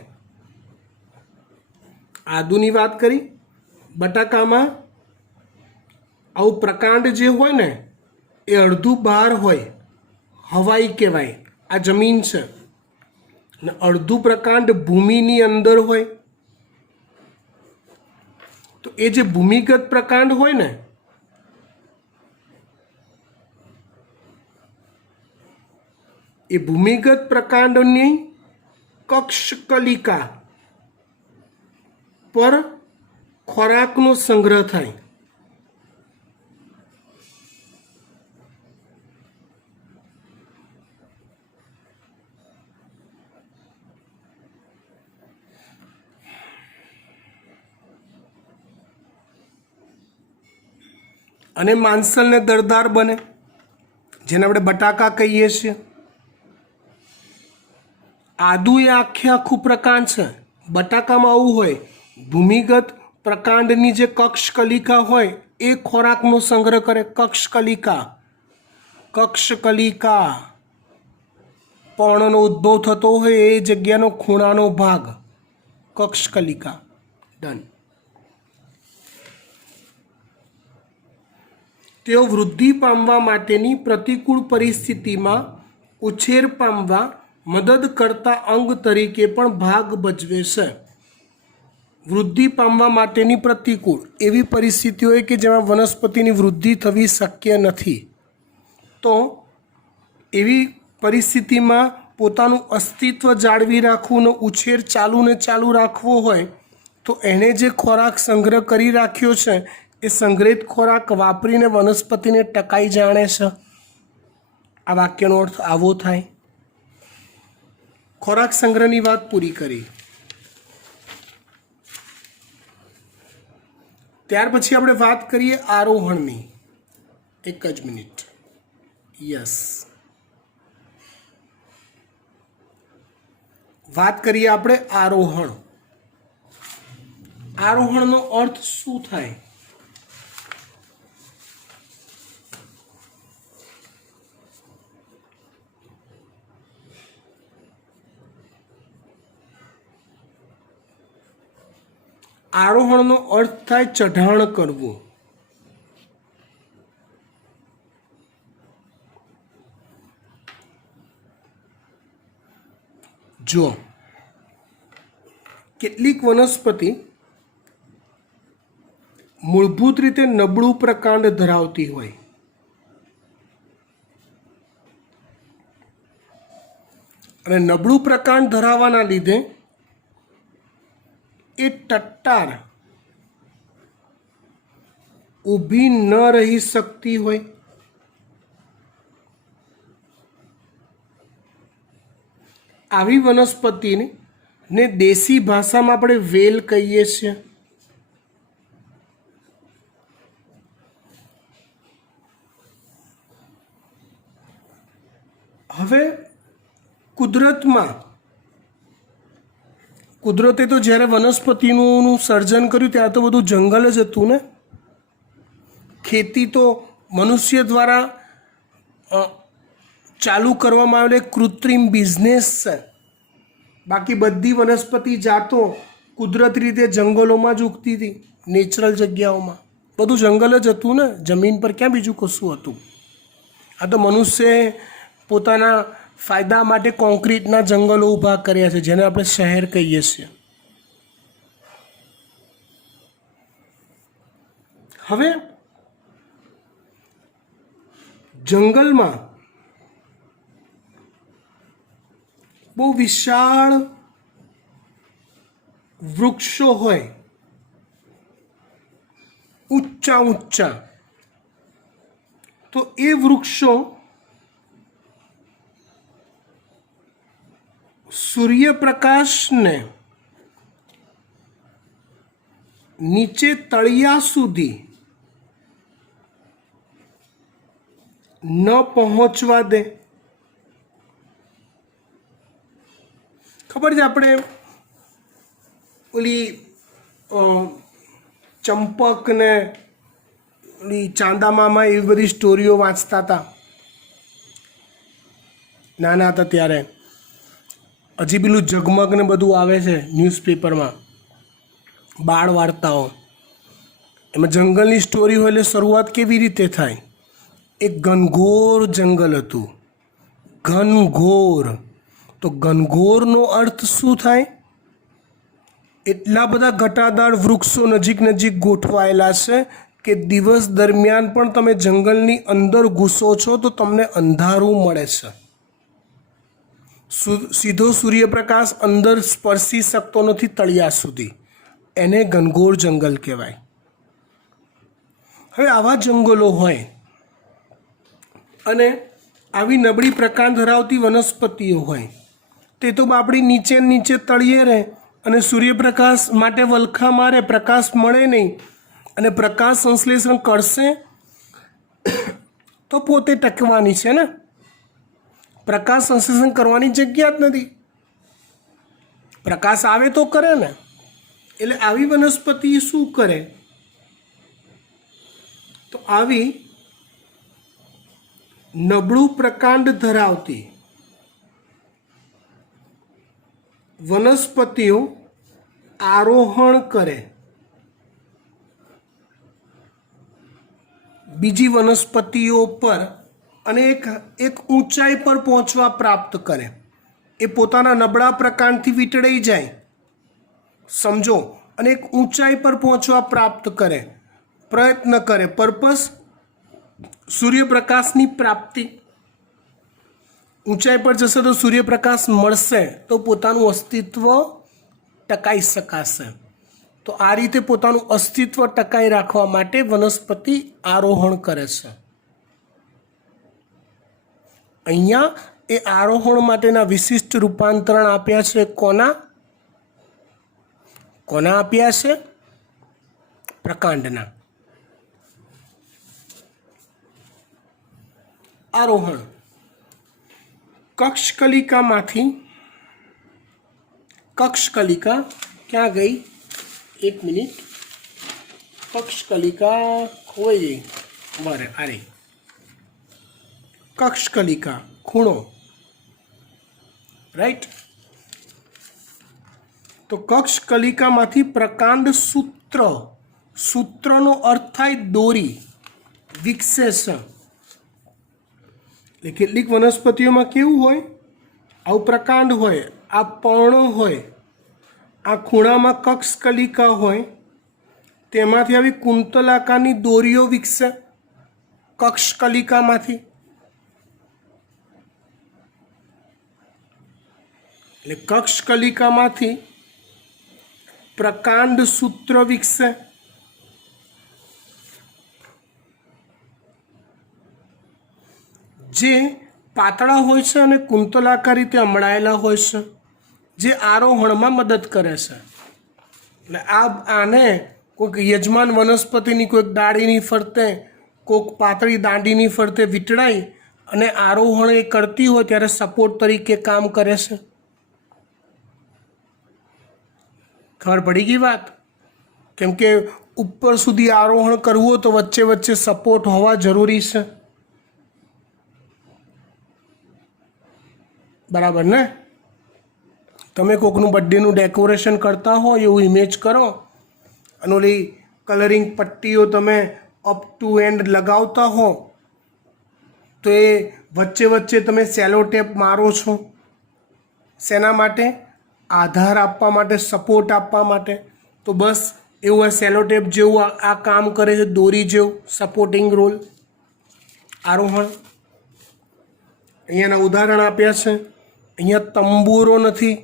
આદુની વાત કરી, બટાકામાં આવું પ્રકાંડ જે હોય ને એ અડધું બહાર હોય, હવાઈ કહેવાય. આ જમીન છે. ને અડધું પ્રકાંડ ભૂમિની અંદર હોય. તો એ જે ભૂમિગત પ્રકાંડ હોય ને એ ભૂમિગત પ્રકાંડની કક્ષકલિકા પર ખોરાકનો સંગ્રહ થાય. અને માંસલને દરદાર બને, જેને આપણે બટાકા કહીએ છીએ. આદુ એ આખું પ્રકાંડ છે. બટાકામાં આવું હોય, ભૂમિગત પ્રકાંડની જે કક્ષકલિકા હોય એ ખોરાકનો સંગ્રહ કરે. કક્ષકલિકા, કક્ષકલિકા પર્ણનો ઉદ્ભવ થતો હોય એ જગ્યાનો ખૂણાનો ભાગ, કક્ષકલિકા. ડન. તેઓ વૃદ્ધિ પામવા માટેની પ્રતિકૂળ પરિસ્થિતિમાં ઉછેર પામવા મદદ કરતા અંગ તરીકે પણ ભાગ ભજવે છે. વૃદ્ધિ પામવા માટેની પ્રતિકૂળ એવી પરિસ્થિતિ હોય કે જેમાં વનસ્પતિની વૃદ્ધિ થવી શક્ય નથી, તો એવી પરિસ્થિતિમાં પોતાનું અસ્તિત્વ જાળવી રાખવું ને ઉછેર ચાલુ રાખવો હોય તો એણે જે ખોરાક સંગ્રહ કરી રાખ્યો છે એ સંગ્રહિત ખોરાક વાપરીને વનસ્પતિને ટકાઈ જાણે છે. આ વાક્યનો અર્થ આવો થાય. ખોરાક સંગ્રહની વાત પૂરી કરી. ત્યાર પછી આપણે વાત કરીએ આરોહણની. એક જ મિનિટ. યસ, વાત કરીએ આપણે આરોહણ. આરોહણનો અર્થ શું થાય? આરોહણનો અર્થ થાય ચઢાણ કરવું. જો કેટલીક વનસ્પતિ મૂળભૂત રીતે નબળું પ્રકાંડ ધરાવતી હોય અને નબળું પ્રકાંડ ધરાવવાના લીધે એ ટટ્ટાર ઊભી ન રહી શકતી હોય. આવી વનસ્પતિને દેશી ભાષામાં આપણે વેલ કહીએ છીએ. હવે કુદરતે તો જ્યારે વનસ્પતિનું સર્જન કર્યું ત્યારે તો બધું જંગલ જ હતું ને. ખેતી તો મનુષ્ય દ્વારા ચાલુ કરવામાં આવેલો એક કૃત્રિમ બિઝનેસ છે. બાકી બધી વનસ્પતિ જાતો કુદરતી રીતે જંગલોમાં જ ઉગતી હતી, નેચરલ જગ્યાઓમાં. બધું જંગલ જ હતું ને, જમીન પર ક્યાં બીજું કશું હતું. આ તો મનુષ્યએ પોતાના ફાયદા માટે કોન્ક્રીટના જંગલો ઊભા કર્યા છે, જેને આપણે શહેર કહીએ છીએ. હવે જંગલમાં બહુ વિશાળ વૃક્ષો હોય, ઊંચા ઊંચા, તો એ વૃક્ષો સૂર્યપ્રકાશને નીચે તળિયા સુધી ન પહોંચવા દે. ખબર છે આપણે ઓલી ચંપક ને ઓલી ચાંદામામાં એવી બધી સ્ટોરીઓ વાંચતા હતા નાના હતા ત્યારે. હજી પેલું ઝગમગ ને બધું આવે છે ન્યૂઝપેપરમાં, બાળ વાર્તાઓ. એમાં જંગલની સ્ટોરી હોય એટલે શરૂઆત કેવી રીતે થાય? એક ઘનઘોર જંગલ હતું, ઘનઘોર. તો ઘનઘોરનો અર્થ શું થાય? એટલા બધા ઘટાદાર વૃક્ષો નજીક નજીક ગોઠવાયેલા છે કે દિવસ દરમિયાન પણ તમે જંગલની અંદર ઘૂસો છો તો તમને અંધારું મળે છે. સીધો સૂર્યપ્રકાશ અંદર સ્પર્શી શકતો નથી તળિયા સુધી. એને ઘનઘોર જંગલ કહેવાય. હવે આવા જંગલો હોય અને આવી નબળી પ્રકાંડ ધરાવતી વનસ્પતિઓ હોય, તે તો આપણી નીચે નીચે તળિયે રહે અને સૂર્યપ્રકાશ માટે વલખા મારે, પ્રકાશ મળે નહીં, અને પ્રકાશ સંશ્લેષણ કરશે તો પોતે ટકવાની છે ને. પ્રકાશ સંશ્લેષણ કરવાની જગ્યા જ નથી. પ્રકાશ આવે તો કરે ને. એટલે આવી વનસ્પતિ શું કરે? તો આવી નબળું પ્રકાંડ ધરાવતી વનસ્પતિઓ આરોહણ કરે, બીજી વનસ્પતિઓ પર, અને એક ઊંચાઈ પર પહોંચવા પ્રાપ્ત કરે. એ પોતાના નબળા પ્રકાંડથી વીંટળાઈ જાય, સમજો, અને એક ઊંચાઈ પર પહોંચવા પ્રાપ્ત કરે, પ્રયત્ન કરે. પર્પસ સૂર્યપ્રકાશની પ્રાપ્તિ. ઊંચાઈ પર જશે તો સૂર્યપ્રકાશ મળશે તો પોતાનું અસ્તિત્વ ટકાઈ શકાશે. તો આ રીતે પોતાનું અસ્તિત્વ ટકાવી રાખવા માટે વનસ્પતિ આરોહણ કરે છે. અહીંયા એ આરોહણ માટેના વિશિષ્ટ રૂપાંતરણ આપ્યા છે. કોના આપ્યા છે? પ્રકાંડના. આરોહણ કક્ષકલિકામાંથી, કક્ષકલિકા ક્યાં ગઈ? એક મિનિટ, કક્ષકલિકા ખોવાઈ ગઈ. બરે અરે કક્ષકલિકા ખૂણો, રાઈટ. તો કક્ષકલિકામાંથી પ્રકાંડ સૂત્ર, સૂત્રનો અર્થ થાય દોરી, વિકસે છે. એટલે કેટલીક વનસ્પતિઓમાં કેવું હોય, આવું પ્રકાંડ હોય, આ પર્ણો હોય, આ ખૂણામાં કક્ષકલિકા હોય, તેમાંથી આવી કુંતલાકારની દોરીઓ વિકસે કક્ષકલિકામાંથી. એટલે કક્ષકલિકામાંથી પ્રકાંડ સૂત્ર વિકસે. જે પાતળા હોય છે અને કુંતલાકાર રીતે અમળાયેલા હોય છે, જે આરોહણમાં મદદ કરે છે. એટલે આને કોઈક યજમાન વનસ્પતિની કોઈક ડાળીની ફરતે, કોઈક પાતળી દાંડીની ફરતે વીંટળાઈ અને આરોહણ એ કરતી હોય ત્યારે સપોર્ટ તરીકે કામ કરે છે. ખબર પડી ગઈ વાત? કેમ કે ઉપર સુધી આરોહણ કરવું હોય તો વચ્ચે વચ્ચે સપોર્ટ હોવા જરૂરી છે. બરાબર ને? તમે કોઈકનું બર્થડેનું ડેકોરેશન કરતા હો એવું ઇમેજ કરો અને ઓલી કલરિંગ પટ્ટીઓ તમે અપ ટુ એન્ડ લગાવતા હો તો એ વચ્ચે વચ્ચે તમે સેલો ટેપ મારો છો. શેના માટે? આધાર આપવા માટે, સપોર્ટ આપવા માટે. તો બસ એવું આ સેલો ટેપ જેવું આ કામ કરે છે, દોરી જેવું સપોર્ટિંગ રોલ. આરોહણ અહીંયાના ઉદાહરણ આપ્યા છે. અહીંયા તંબુરો નથી,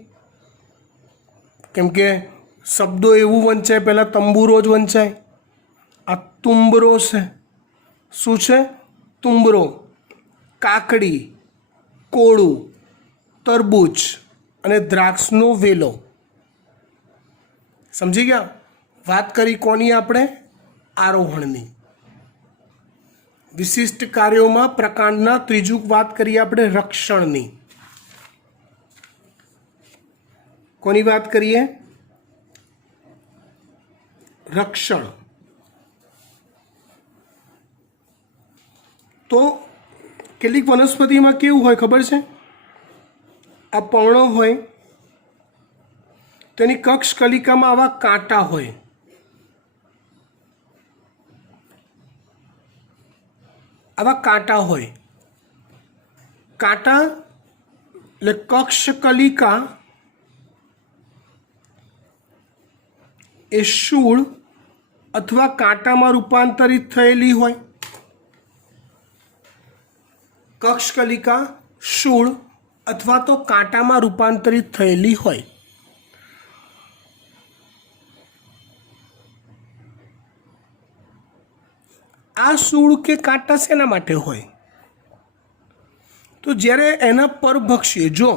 કેમ કે શબ્દો એવું વંચાય, પહેલાં તંબુરો જ વંચાય. આ તુંબરો છે. શું છે? તુંબરો. કાકડી, કોળું, તરબૂચ અને દ્રાક્ષનો વેલો. સમજી ગયા? વાત કરી કોની આપણે? આરોહણની. વિશિષ્ટ કાર્યોમાં પ્રકાંડના ત્રીજું વાત કરીએ આપણે રક્ષણની. કોની વાત કરીએ? રક્ષણ. તો કેટલીક વનસ્પતિમાં કેવું હોય ખબર છે? આ પર્ણો હોય, તેની કક્ષકલિકામાં આવા કાંટા હોય. આવા કાંટા હોય. કાંટા એટલે કક્ષકલિકા એ શૂળ અથવા કાંટામાં રૂપાંતરિત થયેલી હોય. કક્ષકલિકા શૂળ અથવા તો કાંટામાં રૂપાંતરિત થયેલી હોય. આ શૂળ કે કાંટા શેના માટે હોય? તો જ્યારે એના પરભક્ષી, જો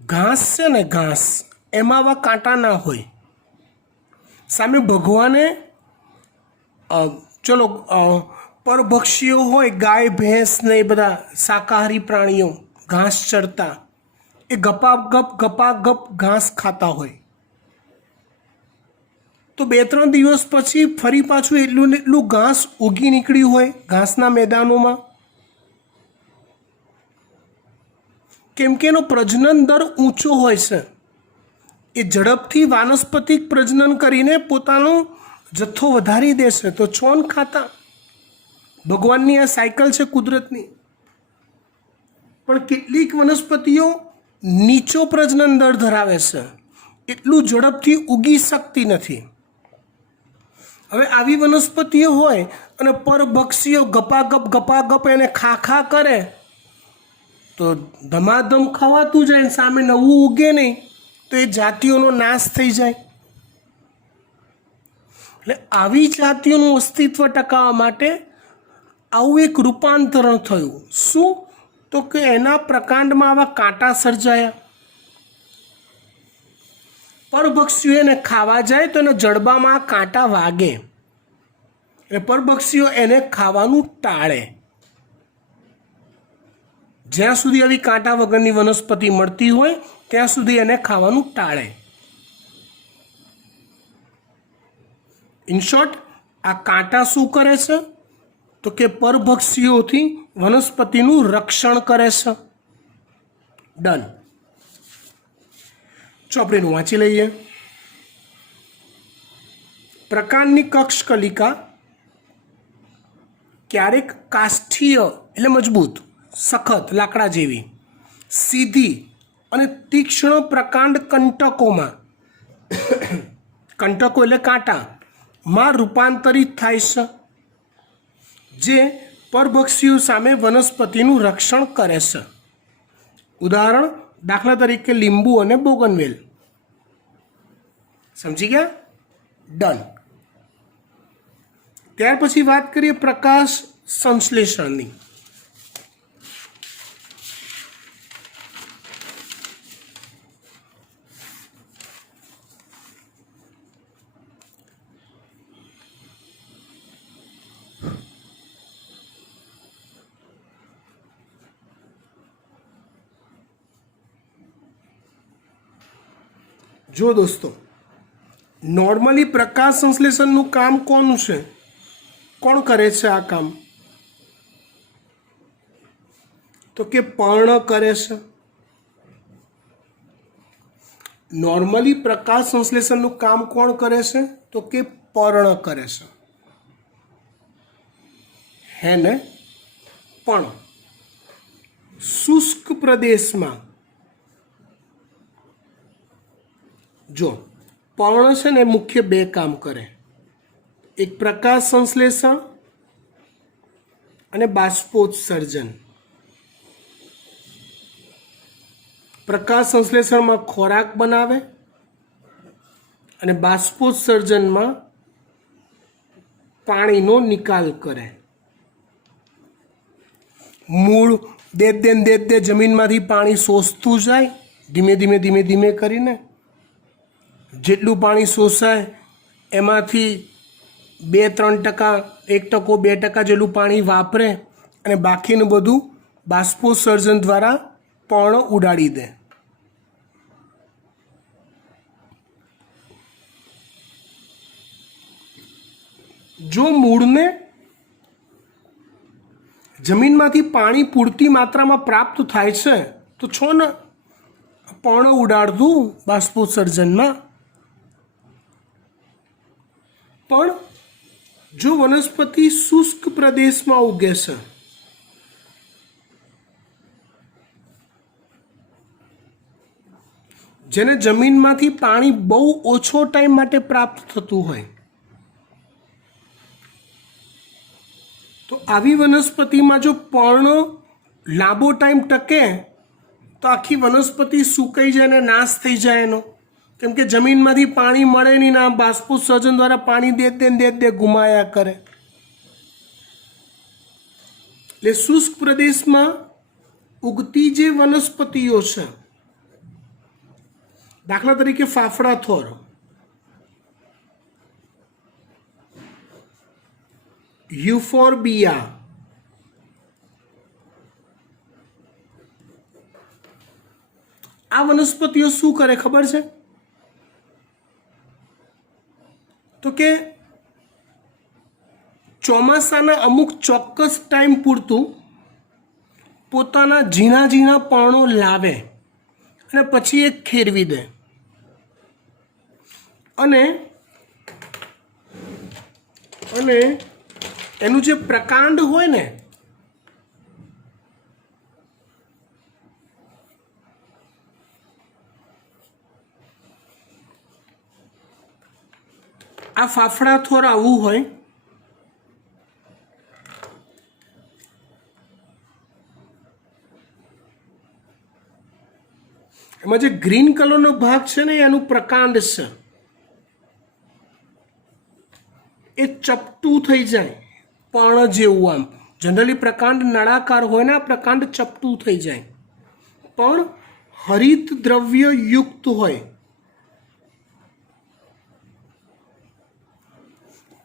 ઘાસ છે ને, ઘાસ એમાં આવા કાંટા ના હોય. સામે ભગવાને ચલો પરભક્ષીઓ હોય, ગાય ભેંસ ને એ બધા શાકાહારી પ્રાણીઓ ઘાસ ચરતા, એ ગપાગપ ઘાસ ખાતા હોય. તો 2-3 દિવસ પછી ફરી પાછું એટલું ને એટલું ઘાસ ઉગી નીકળ્યું હોય ઘાસના મેદાનોમાં. કેમ કે એનો પ્રજનન દર ઊંચો હોય છે. એ ઝડપથી વાનસ્પતિક પ્રજનન કરીને પોતાનો જથ્થો વધારી દેશે. તો છોડ ખાતા. ભગવાનની આ સાયકલ છે કુદરતની. પણ કેટલીક વનસ્પતિઓ નીચો પ્રજનન દર ધરાવે છે, એટલું ઝડપથી ઉગી શકતી નથી. હવે આવી વનસ્પતિઓ હોય અને પરભક્ષીઓ ગપાગપ એને ખા કરે તો ધમાધમ ખવાતું જાય, સામે નવું ઉગે નહીં. તો એ જાતિઓનો નાશ થઈ જાય। એટલે આવી જાતિઓનું અસ્તિત્વ ટકાવવા માટે આવું એક રૂપાંતરણ થયું। શું? તો કે એના પ્રકાંડમાં આવા કાંટા સર્જાયા। પરભક્ષીઓ એને ખાવા જાય તો એના જડબામાં કાંટા વાગે, એટલે પરભક્ષીઓ એને ખાવાનું ટાળે। જ્યાં સુધી આવી કાંટા વગરની વનસ્પતિ મળતી હોય ત્યાં સુધી એને ખાવાનું ટાળે। ઇન શોર્ટ, આ કાંટા શું કરે છે? તો કે પરભક્ષીઓથી વનસ્પતિનું રક્ષણ કરે છે। ડન। ચોપડીનું વાંચી લઈએ। પ્રકાંડની કક્ષકલિકા ક્યારેક કાષ્ઠીય એટલે મજબૂત, સખત લાકડા જેવી, સીધી અને તીક્ષ્ણ પ્રકાંડ કંટકોમાં, કંટકો એટલે કાંટા માં રૂપાંતરિત થાય છે, જે પરભક્ષીઓ સામે વનસ્પતિનું રક્ષણ કરે છે। ઉદાહરણ, દાખલા તરીકે લીંબુ અને બોગનવેલ। સમજી ગયા? ડન। ત્યાર પછી વાત કરીએ પ્રકાશ સંશ્લેષણની। જો દોસ્તો, નોર્મલી પ્રકાશ સંશ્લેષણનું કામ કોનું છે? કોણ કરે છે આ કામ? તો કે પર્ણ કરે છે। નોર્મલી પ્રકાશ સંશ્લેષણનું કામ કોણ કરે છે? તો કે પર્ણ કરે છે, હે ને? પણ શુષ્ક પ્રદેશમાં જો પર્ણ છે ને મુખ્ય બે કામ કરે, એક પ્રકાશ સંશ્લેષણ અને બાષ્પોત્સર્જન। પ્રકાશ સંશ્લેષણમાં ખોરાક બનાવે અને બાષ્પોત્સર્જનમાં પાણીનો નિકાલ કરે। મૂળ દે જમીનમાંથી પાણી શોષતું જાય ધીમે ધીમે કરીને। જેટલું પાણી શોષાય એમાંથી 2-3%, 1%, 2% જેટલું પાણી વાપરે અને બાકીનું બધું બાષ્પોત્સર્જન દ્વારા પર્ણ ઉડાડી દે। જો મૂળને જમીનમાંથી પાણી પૂરતી માત્રામાં પ્રાપ્ત થાય છે તો છો ને પર્ણ ઉડાડતું બાષ્પોત્સર્જનમાં। પણ જો વનસ્પતિ શુષ્ક પ્રદેશમાં ઉગે છે, જેને જમીનમાંથી પાણી બહુ ઓછો ટાઈમ માટે પ્રાપ્ત થતું હોય, તો આવી વનસ્પતિમાં જો પર્ણ લાંબો ટાઈમ ટકે તો આખી વનસ્પતિ સુકાઈ જાય અને નાશ થઈ જાય એનો, કેમ કે જમીનમાંથી પાણી મળે નહીં, ના બાષ્પોત્સર્જન દ્વારા પાણી દે ગુમાયા કરે। એટલે શુષ્ક પ્રદેશમાં ઉગતી જે વનસ્પતિઓ છે, દાખલા તરીકે ફાફડા થોર, યુફોર્બિયા, આ વનસ્પતિઓ શું કરે ખબર છે? તો કે ચોમાસાના અમુક ચોક્કસ ટાઈમ પૂરતું પોતાના ઝીણા પર્ણો લાવે અને પછી એ ખેરવી દે, અને એનું જે પ્રકાંડ હોય ને આ ફાફડા થોર આવું હોય, એમાં જે ગ્રીન કલરનો ભાગ છે ને એનું પ્રકાંડ છે, એ ચપટું થઈ જાય, પણ જેવું. આમ જનરલી પ્રકાંડ નળાકાર હોય ને, આ પ્રકાંડ ચપટું થઈ જાય, પણ હરિત દ્રવ્ય યુક્ત હોય.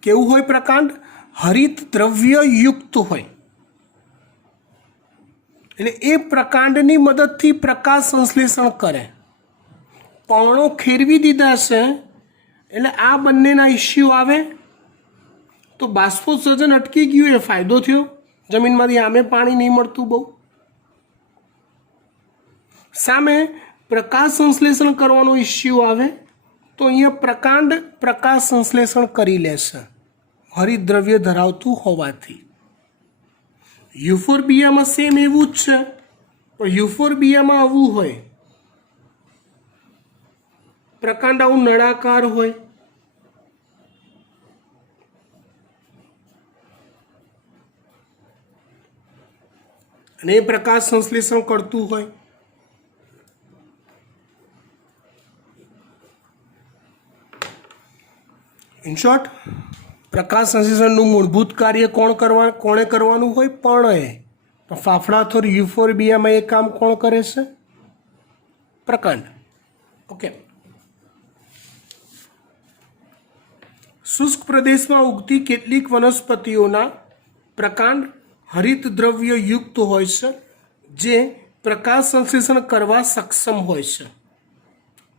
કેવું હોય પ્રકાંડ? હરિત દ્રવ્ય યુક્ત હોય. એટલે એ પ્રકાંડની મદદથી પ્રકાશ સંશ્લેષણ કરે. પર્ણો ખેરવી દીધા છે એટલે આ બંનેના ઇસ્યુ આવે તો બાષ્પોત્સર્જન અટકી ગયું, એ ફાયદો થયો. જમીનમાંથી આમે પાણી નહીં મળતું બહુ. સામે પ્રકાશ સંશ્લેષણ કરવાનો ઇસ્યુ આવે તો અહીંયા પ્રકાંડ પ્રકાશ સંશ્લેષણ કરી લેશે, હરિતદ્રવ્ય ધરાવતું હોવાથી. યુફોર્બિયામાં સેમ એવું જ છે, પણ યુફોર્બિયામાં આવું હોય, પ્રકાંડ આવું નળાકાર હોય. અને એ પ્રકાશ સંશ્લેષણ કરતું હોય. ઇન શોર્ટ, પ્રકાશ સંશ્લેષણનું મૂળભૂત કાર્ય કોણે કરવાનું હોય? પર્ણએ. પણ ફાફડા અથવા યુફોર્બિયામાં એ કામ કોણ કરે છે? પ્રકાંડ. ઓકે. શુષ્ક પ્રદેશમાં ઉગતી કેટલીક વનસ્પતિઓના પ્રકાંડ હરિત દ્રવ્ય યુક્ત હોય છે, જે પ્રકાશ સંશ્લેષણ કરવા સક્ષમ હોય છે.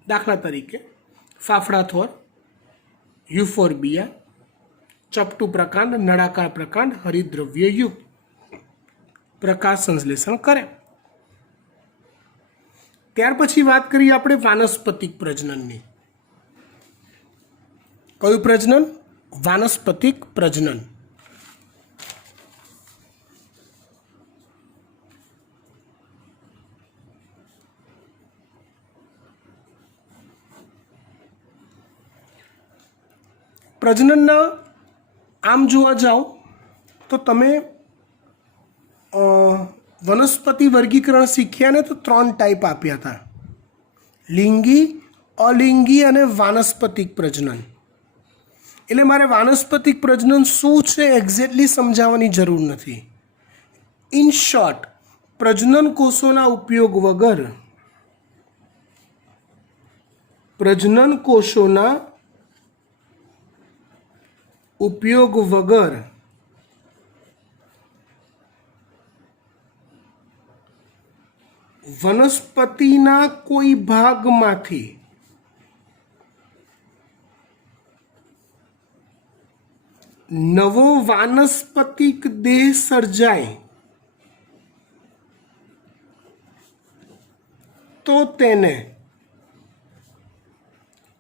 દાખલા તરીકે ફાફડા થોર, યુફોર્બિયા, ચપટું પ્રકાંડ, નળાકાર પ્રકાંડ, હરિતદ્રવ્ય યુક્ત, પ્રકાશ સંશ્લેષણ કરે. ત્યાર પછી વાત કરીએ આપણે વાનસ્પતિક પ્રજનનની. કયું પ્રજનન? વાનસ્પતિક પ્રજનન. પ્રજનનના આમ જોવા જાઓ તો તમે વનસ્પતિ વર્ગીકરણ શીખ્યા ને, તો 3 ટાઈપ આપ્યા હતા: લિંગી, અલિંગી અને વાનસ્પતિક પ્રજનન. એટલે મારે વાનસ્પતિક પ્રજનન શું છે એક્ઝેક્ટલી સમજાવવાની જરૂર નથી. ઇન શોર્ટ, પ્રજનન કોષોના ઉપયોગ વગર, પ્રજનન કોષોના ઉપયોગ વગર વનસ્પતિના કોઈ ભાગમાંથી નવો વાનસ્પતિક દેહ સર્જાય તો તેને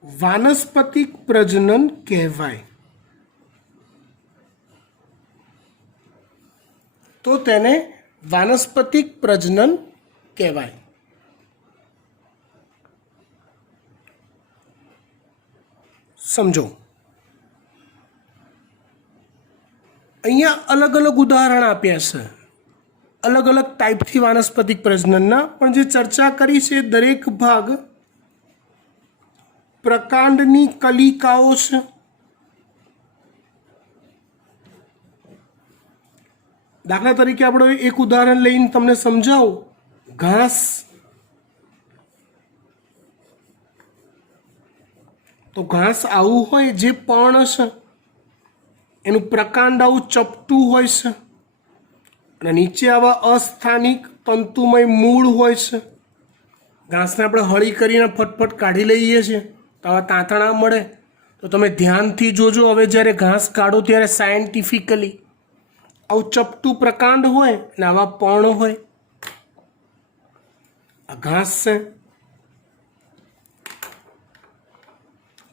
વાનસ્પતિક પ્રજનન કહેવાય. તો તેને વાનસ્પતિક પ્રજનન કહેવાય. સમજો. અહીંયા અલગ અલગ ઉદાહરણ આપ્યા છે, અલગ અલગ ટાઈપથી વાનસ્પતિક પ્રજનનના, પણ જે ચર્ચા કરી છે દરેક ભાગ પ્રકાંડની કલિકાઓ છે. દાખલા તરીકે આપણે એક ઉદાહરણ લઈને તમને સમજાવું. ઘાસ. તો ઘાસ આવું હોય, જે પર્ણ છે એનું પ્રકાંડ આવું ચપટું હોય છે, અને નીચે આવા અસ્થાનિક તંતુમય મૂળ હોય છે. ઘાસને આપણે હળી કરીને ફટફટ કાઢી લઈએ છીએ તો આવા તાંતણા મળે. તો તમે ધ્યાનથી જોજો, હવે જ્યારે ઘાસ કાઢો ત્યારે સાયન્ટિફિકલી આવું ચપટું પ્રકાંડ હોય ને આવા પર્ણ હોય. આ ઘાસ છે.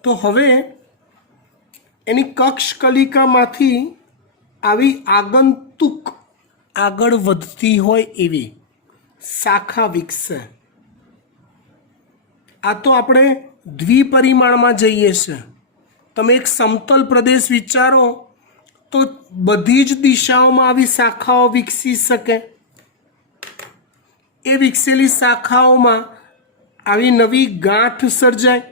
તો હવે એની કક્ષ કલિકામાંથી આવી આગંતુક, આગળ વધતી હોય એવી શાખા વિકસે. આ તો આપણે દ્વિપરિમાણમાં જઈએ છીએ. તમે એક સમતલ પ્રદેશ વિચારો તો બધી જ દિશાઓમાં આવી શાખાઓ વિકસી શકે. એ વિકસેલી શાખાઓમાં આવી નવી ગાંઠ સર્જાય,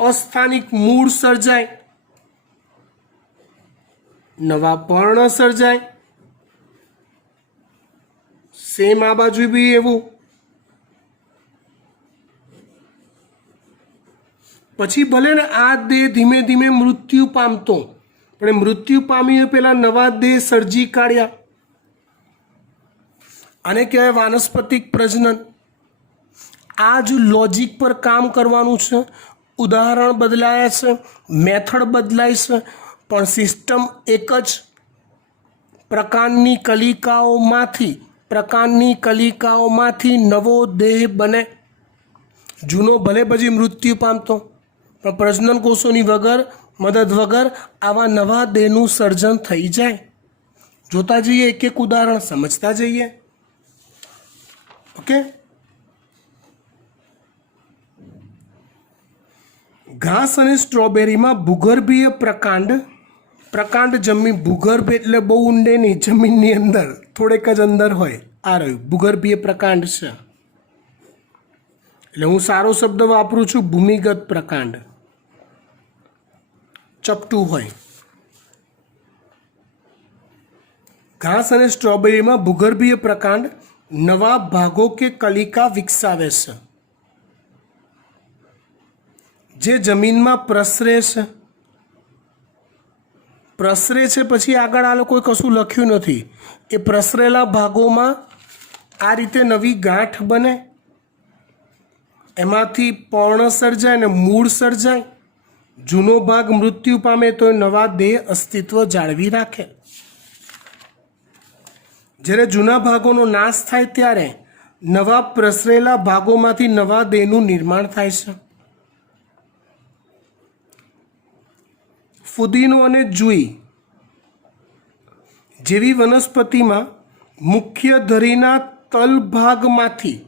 અસ્થાનિક મૂળ સર્જાય, નવા પર્ણ સર્જાય. સેમ આ બાજુ બી એવું. પછી ભલે ને આ દેહ ધીમે ધીમે મૃત્યુ પામતો, પણ મૃત્યુ પામી પેલા નવા દેહ સર્જી કાઢ્યા. આને કહેવાય વાનસ્પતિક પ્રજનન. આ જ લોજિક પર કામ કરવાનું છે. ઉદાહરણ બદલાયા છે, મેથડ બદલાય છે, પણ સિસ્ટમ એક જ. પ્રકારની નવો દેહ બને. જૂનો ભલે પછી મૃત્યુ પામતો, પણ પ્રજનન કોષોની મદદ વગર આવા નવા દેહનું સર્જન થઈ જાય. જોતા જઈએ, એક એક ઉદાહરણ સમજતા જઈએ. ઓકે. ઘાસ અને સ્ટ્રોબેરીમાં ભૂગર્ભીય પ્રકાંડ જમીન, ભૂગર્ભ એટલે બહુ ઊંડે નહીં, જમીનની અંદર થોડેક જ અંદર હોય. આ રહ્યું ભૂગર્ભીય પ્રકાંડ છે. એટલે હું સારો શબ્દ વાપરું છું, ભૂમિગત પ્રકાંડ. ચપટું હોય. ઘાસ અને સ્ટ્રોબેરીમાં ભૂગર્ભીય પ્રકાંડ નવા ભાગો કે કલિકા વિકસાવે છે, જે જમીનમાં પ્રસરે છે. પછી આગળ આ લોકોએ કશું લખ્યું નથી. એ પ્રસરેલા ભાગોમાં આ રીતે નવી ગાંઠ બને, એમાંથી પર્ણ સર્જાય ને મૂળ સર્જાય. જૂનો ભાગ મૃત્યુ પામે તો નવા દેહ અસ્તિત્વ જાળવી રાખે. જ્યારે જૂના ભાગોનો નાશ થાય ત્યારે નવા પ્રસરેલા ભાગોમાંથી નવા દેહનું નિર્માણ થાય છે. ફુદીનો અને જુઈ જેવી વનસ્પતિમાં મુખ્ય ધરીના તલભાગમાંથી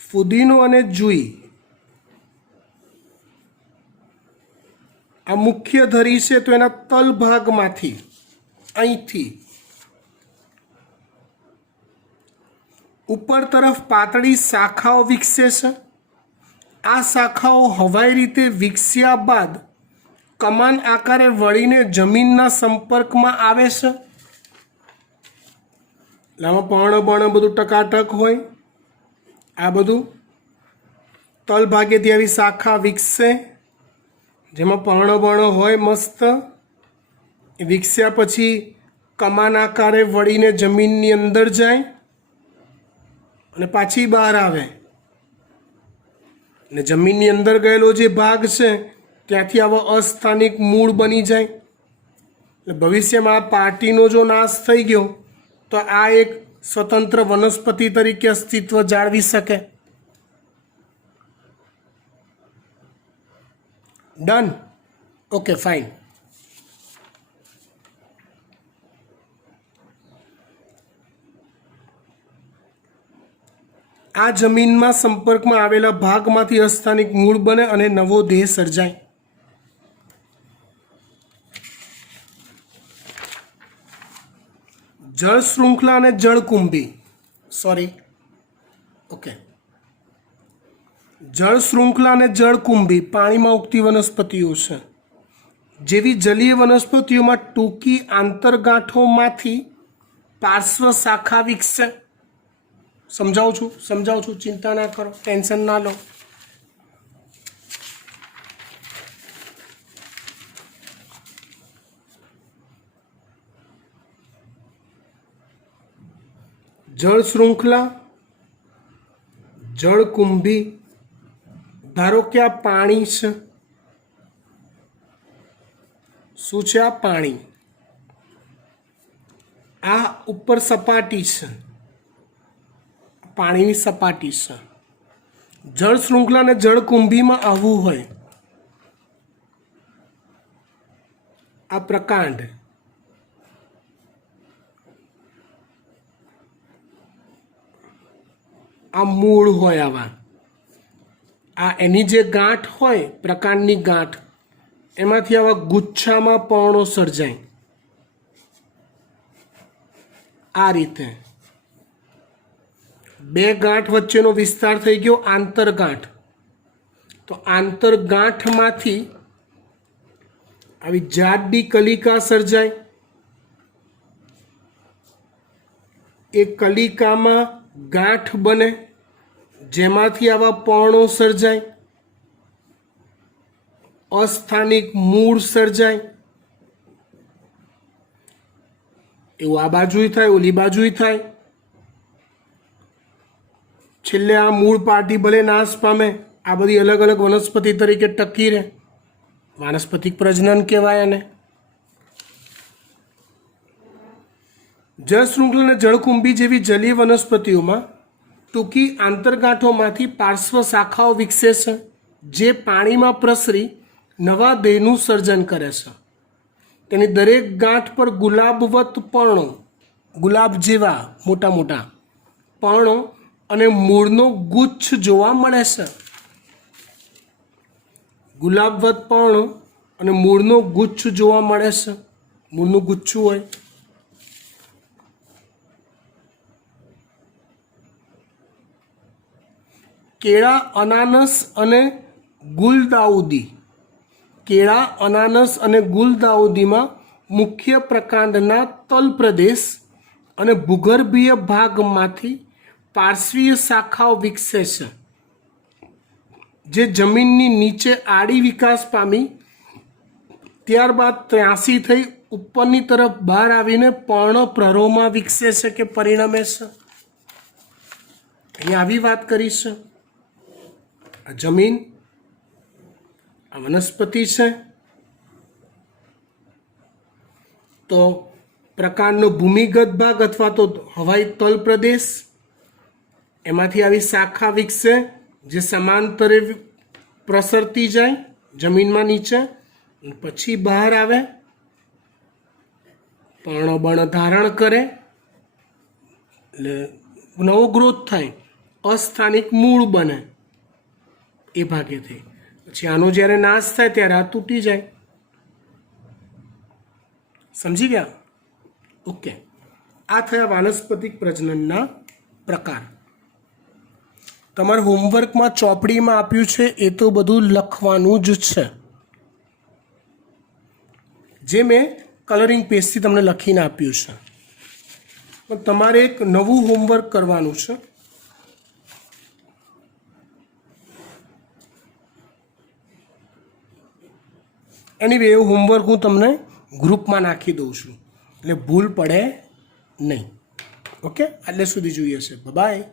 ફુદીનો અને જુઈ, આ મુખ્ય ધરી છે તો એના તલભાગમાંથી અહીંથી ઉપર તરફ પાતળી શાખાઓ વિકસે છે. આ શાખાઓ હવાઈ રીતે વિકસ્યા બાદ કમાન આકારે વળીને જમીનના સંપર્કમાં આવે છે. એટલે આમાં પર્ણ બધું ટકાટક હોય. આ બધું તલભાગેથી આવી શાખા વિકસે, જેમાં પર્ણ હોય મસ્ત. એ વિકસ્યા પછી કમાન આકારે વળીને જમીનની અંદર જાય અને પાછી બહાર આવે. અને જમીનની અંદર ગયેલો જે ભાગ છે ત્યાંથી આવા અસ્થાનિક મૂળ બની જાય. એટલે ભવિષ્યમાં આ પાર્ટીનો જો નાશ થઈ ગયો તો આ એક સ્વતંત્ર વનસ્પતિ તરીકે અસ્તિત્વ જાળવી શકે. ડન. Okay, fine. આ જમીનમાં સંપર્કમાં આવેલા ભાગમાંથી અસ્થાનિક મૂળ બને અને નવો દેહ સર્જાય. જળ શૃંખલા અને જળકુંભી જળ શૃંખલા અને જળકુંભી પાણીમાં ઉગતી વનસ્પતિઓ છે. જેવી જલીય વનસ્પતિઓમાં ટૂંકી આંતરગાંઠોમાંથી પાર્શ્વ શાખા વિકસે. સમજાવું છું, ચિંતા ના કરો, ટેન્શન ના લો. જળ શૃંખલા, જળકુંભી. ધારો કે આ પાણી છે. શું છે આ પાણી? આ ઉપર સપાટી છે, પાણીની સપાટી છે. જળ શૃંખલા અને જળકુંભીમાં આવવું હોય, આ પ્રકાંડ, આ મૂળ હોય, આવા આ એની જે ગાંઠ હોય પ્રકાંડની ગાંઠ, એમાંથી આવા ગુચ્છામાં પર્ણો સર્જાય આ રીતે. બે ગાંઠ વચ્ચેનો વિસ્તાર થઈ ગયો આંતરગાંઠ. તો આંતરગાંઠમાંથી આવી જાડી કલિકા સર્જાય. એ કલિકામાં ગાંઠ બને જેમાંથી આવા પર્ણો સર્જાય. અસ્થાનિક મૂળ સર્જાય. એવું આ બાજુય થાય, ઓલી બાજુય થાય. છેલ્લે આ મૂળ પાર્ટી ભલે નાશ પામે, આ બધી અલગ અલગ વનસ્પતિ તરીકે ટકી રહે. વાનસ્પતિક પ્રજનન કહેવાય. અને જળશૃંખલ અને જળકુંભી જેવી જલીય વનસ્પતિઓમાં ટૂંકી આંતરગાંઠોમાંથી પાર્શ્વ શાખાઓ વિકસે છે જે પાણીમાં પ્રસરી નવા દેહનું સર્જન કરે છે. તેની દરેક ગાંઠ પર ગુલાબવત પર્ણો, ગુલાબ જેવા મોટા મોટા પર્ણો અને મૂળનો ગુચ્છ જોવા મળે છે. ગુલાબવત પર્ણો અને મૂળનો ગુચ્છ જોવા મળે છે. મૂળનું ગુચ્છું હોય. કેળા, અનાનસ અને ગુલદાઉદી. કેળા, અનાનસ અને ગુલદાઉદીમાં મુખ્ય પ્રકાંડના તલ પ્રદેશ અને ભૂગર્ભીય ભાગમાંથી પાર્શ્વીય શાખાઓ વિકસે છે જે જમીનની નીચે આડી વિકાસ પામી ત્યારબાદ ત્રાંસી થઈ ઉપરની તરફ બહાર આવીને પર્ણપ્રરોહમાં વિકસે છે કે પરિણમે છે. અહીંયા આવી વાત કરી છે. આ જમીન, આ વનસ્પતિ છે. તો પ્રકાંડનો ભૂમિગત ભાગ અથવા તો હવાઈ તલ પ્રદેશ, એમાંથી આવી શાખા વિકસે જે સમાંતરે પ્રસરતી જાય જમીનમાં નીચે, પછી બહાર આવે, પર્ણબણ ધારણ કરે, એટલે નવો ગ્રોથ થાય, અસ્થાનિક મૂળ બને એ ભાગેથી. પછી આનો જ્યારે નાશ થાય ત્યારે આ તૂટી જાય. સમજી ગયા? ઓકે. આ થયા વાનસ્પતિક પ્રજનનના પ્રકાર. તમારા હોમવર્કમાં ચોપડીમાં આપ્યું છે એ તો બધું લખવાનું જ છે, જે મેં કલરિંગ પેજથી તમને લખીને આપ્યું છે. પણ તમારે એક નવું હોમવર્ક કરવાનું છે. એનીવે એવું હોમવર્ક હું તમને ગ્રુપમાં નાખી દઉં છું એટલે ભૂલ પડે નહીં. ઓકે, એટલે સુધી જોઈએ છે. બાય.